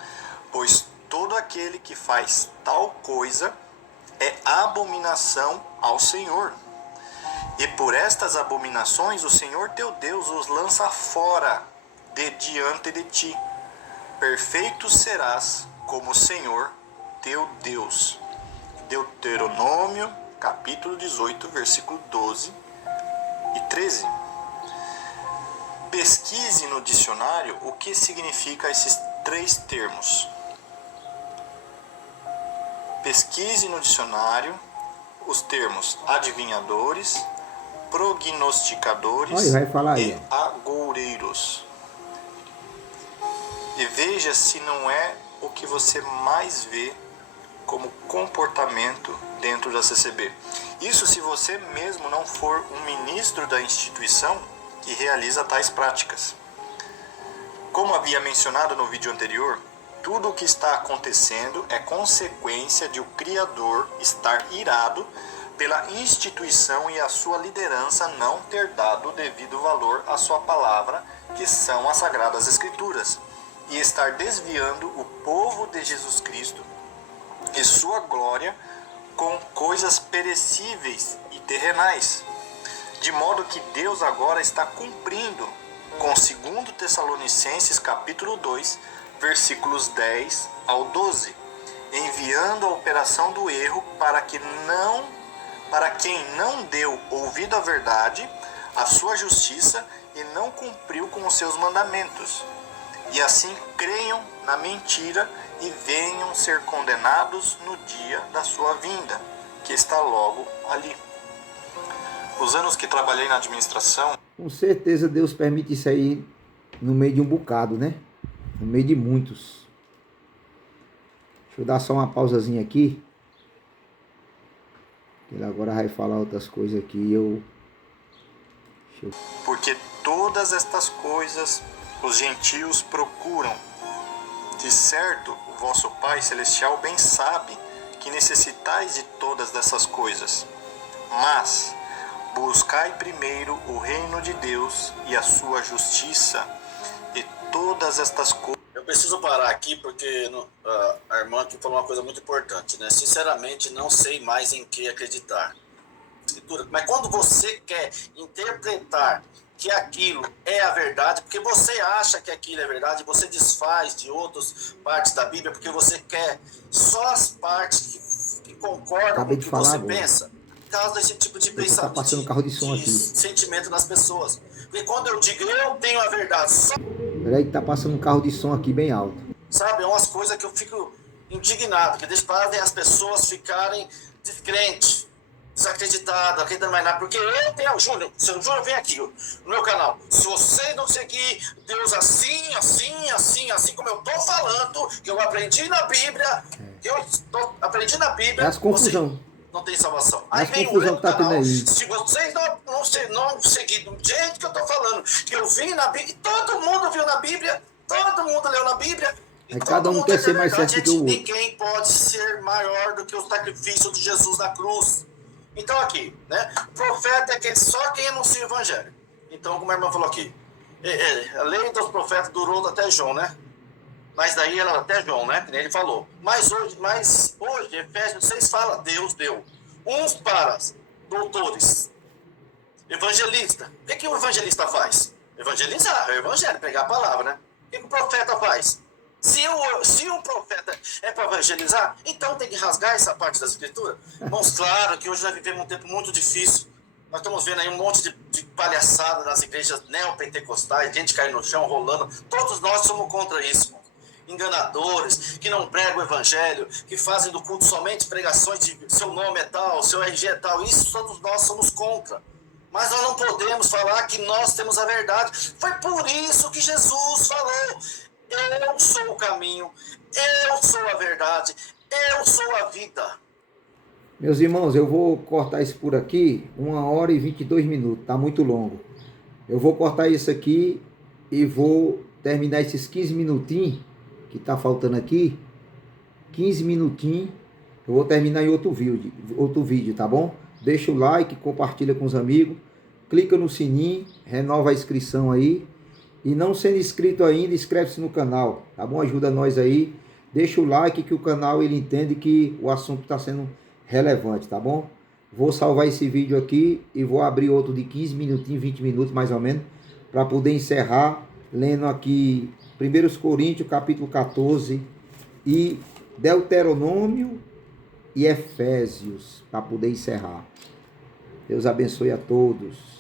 pois todo aquele que faz tal coisa é abominação ao Senhor. E por estas abominações o Senhor teu Deus os lança fora de diante de ti. Perfeito serás como o Senhor teu Deus. Deuteronômio, capítulo 18, versículo 12 e 13. Pesquise no dicionário o que significa esses três termos. Pesquise no dicionário os termos adivinhadores, prognosticadores e agoureiros. E veja se não é o que você mais vê como comportamento dentro da CCB. Isso se você mesmo não for um ministro da instituição que realiza tais práticas. Como havia mencionado no vídeo anterior, tudo o que está acontecendo é consequência de o Criador estar irado pela instituição e a sua liderança não ter dado o devido valor à sua palavra, que são as Sagradas Escrituras, e estar desviando o povo de Jesus Cristo e sua glória com coisas perecíveis e terrenais, de modo que Deus agora está cumprindo com 2 Tessalonicenses capítulo 2 versículos 10 ao 12, enviando a operação do erro para quem não deu ouvido à verdade, a sua justiça, e não cumpriu com os seus mandamentos, e assim creiam na mentira e venham ser condenados no dia da sua vinda, que está logo ali. Os anos que trabalhei na administração... Com certeza Deus permite isso aí no meio de um bocado, né? No meio de muitos. Deixa eu dar só uma pausazinha aqui. Ele agora vai falar outras coisas aqui. Porque todas estas coisas os gentios procuram. De certo, o vosso Pai Celestial bem sabe que necessitais de todas dessas coisas. Mas buscai primeiro o reino de Deus e a sua justiça, e todas estas coisas... Eu preciso parar aqui porque a irmã aqui falou uma coisa muito importante, né? Sinceramente, não sei mais em que acreditar. Escritura. Mas quando você quer interpretar que aquilo é a verdade, porque você acha que aquilo é verdade, você desfaz de outras partes da Bíblia, porque você quer só as partes que concordam com o que você pensa, por causa desse tipo de pensamento, tá passando carro de som aqui. sentimento nas pessoas. Porque quando eu digo eu tenho a verdade, só... Peraí que tá passando um carro de som aqui bem alto. Sabe, é umas coisas que eu fico indignado, que fazem as pessoas ficarem descrentes, desacreditadas, acreditando mais nada, porque eu tenho, Júnior, seu Júnior vem aqui no meu canal, se você não seguir Deus assim, como eu tô falando, que eu aprendi na Bíblia, aprendi na Bíblia, é as confusão. Não tem salvação. É aí vem o confusão que tá tendo aí. Se vocês não seguirem do jeito que eu tô falando, que eu vi na Bíblia, todo mundo viu na Bíblia, todo mundo leu na Bíblia, e cada um quer ser mais certo que o outro. Ninguém pode ser maior do que o sacrifício de Jesus na cruz. Então aqui, né? Profeta é só quem anuncia o evangelho. Então, como a irmã falou aqui, a lei dos profetas durou até João, né? Mas daí era até João, né? Que nem ele falou. Mas hoje Efésios 6 fala, Deus deu uns para doutores, evangelista. O que o evangelista faz? Evangelizar, é o evangelho, pregar a palavra, né? O que o profeta faz? Se o profeta é para evangelizar, então tem que rasgar essa parte da escritura. Irmãos, claro que hoje nós vivemos um tempo muito difícil. Nós estamos vendo aí um monte de palhaçada nas igrejas neopentecostais, gente caindo no chão, rolando. Todos nós somos contra isso, irmão. Enganadores, que não pregam o evangelho, que fazem do culto somente pregações de seu nome é tal, seu RG é tal. Isso todos nós somos contra. Mas nós não podemos falar que nós temos a verdade. Foi por isso que Jesus falou: eu sou o caminho, eu sou a verdade, eu sou a vida. Meus irmãos, eu vou cortar isso por aqui, 1h e 22 minutos, tá muito longo. Eu vou cortar isso aqui e vou terminar esses 15 minutinhos que tá faltando aqui. 15 minutinhos, eu vou terminar em outro vídeo, tá bom? Deixa o like, compartilha com os amigos, clica no sininho, renova a inscrição aí. E não sendo inscrito ainda, inscreve-se no canal, tá bom? Ajuda nós aí. Deixa o like que o canal ele entende que o assunto está sendo relevante, tá bom? Vou salvar esse vídeo aqui e vou abrir outro de 15 minutinhos, 20 minutos mais ou menos, para poder encerrar lendo aqui 1 Coríntios capítulo 14 e Deuteronômio e Efésios, para poder encerrar. Deus abençoe a todos.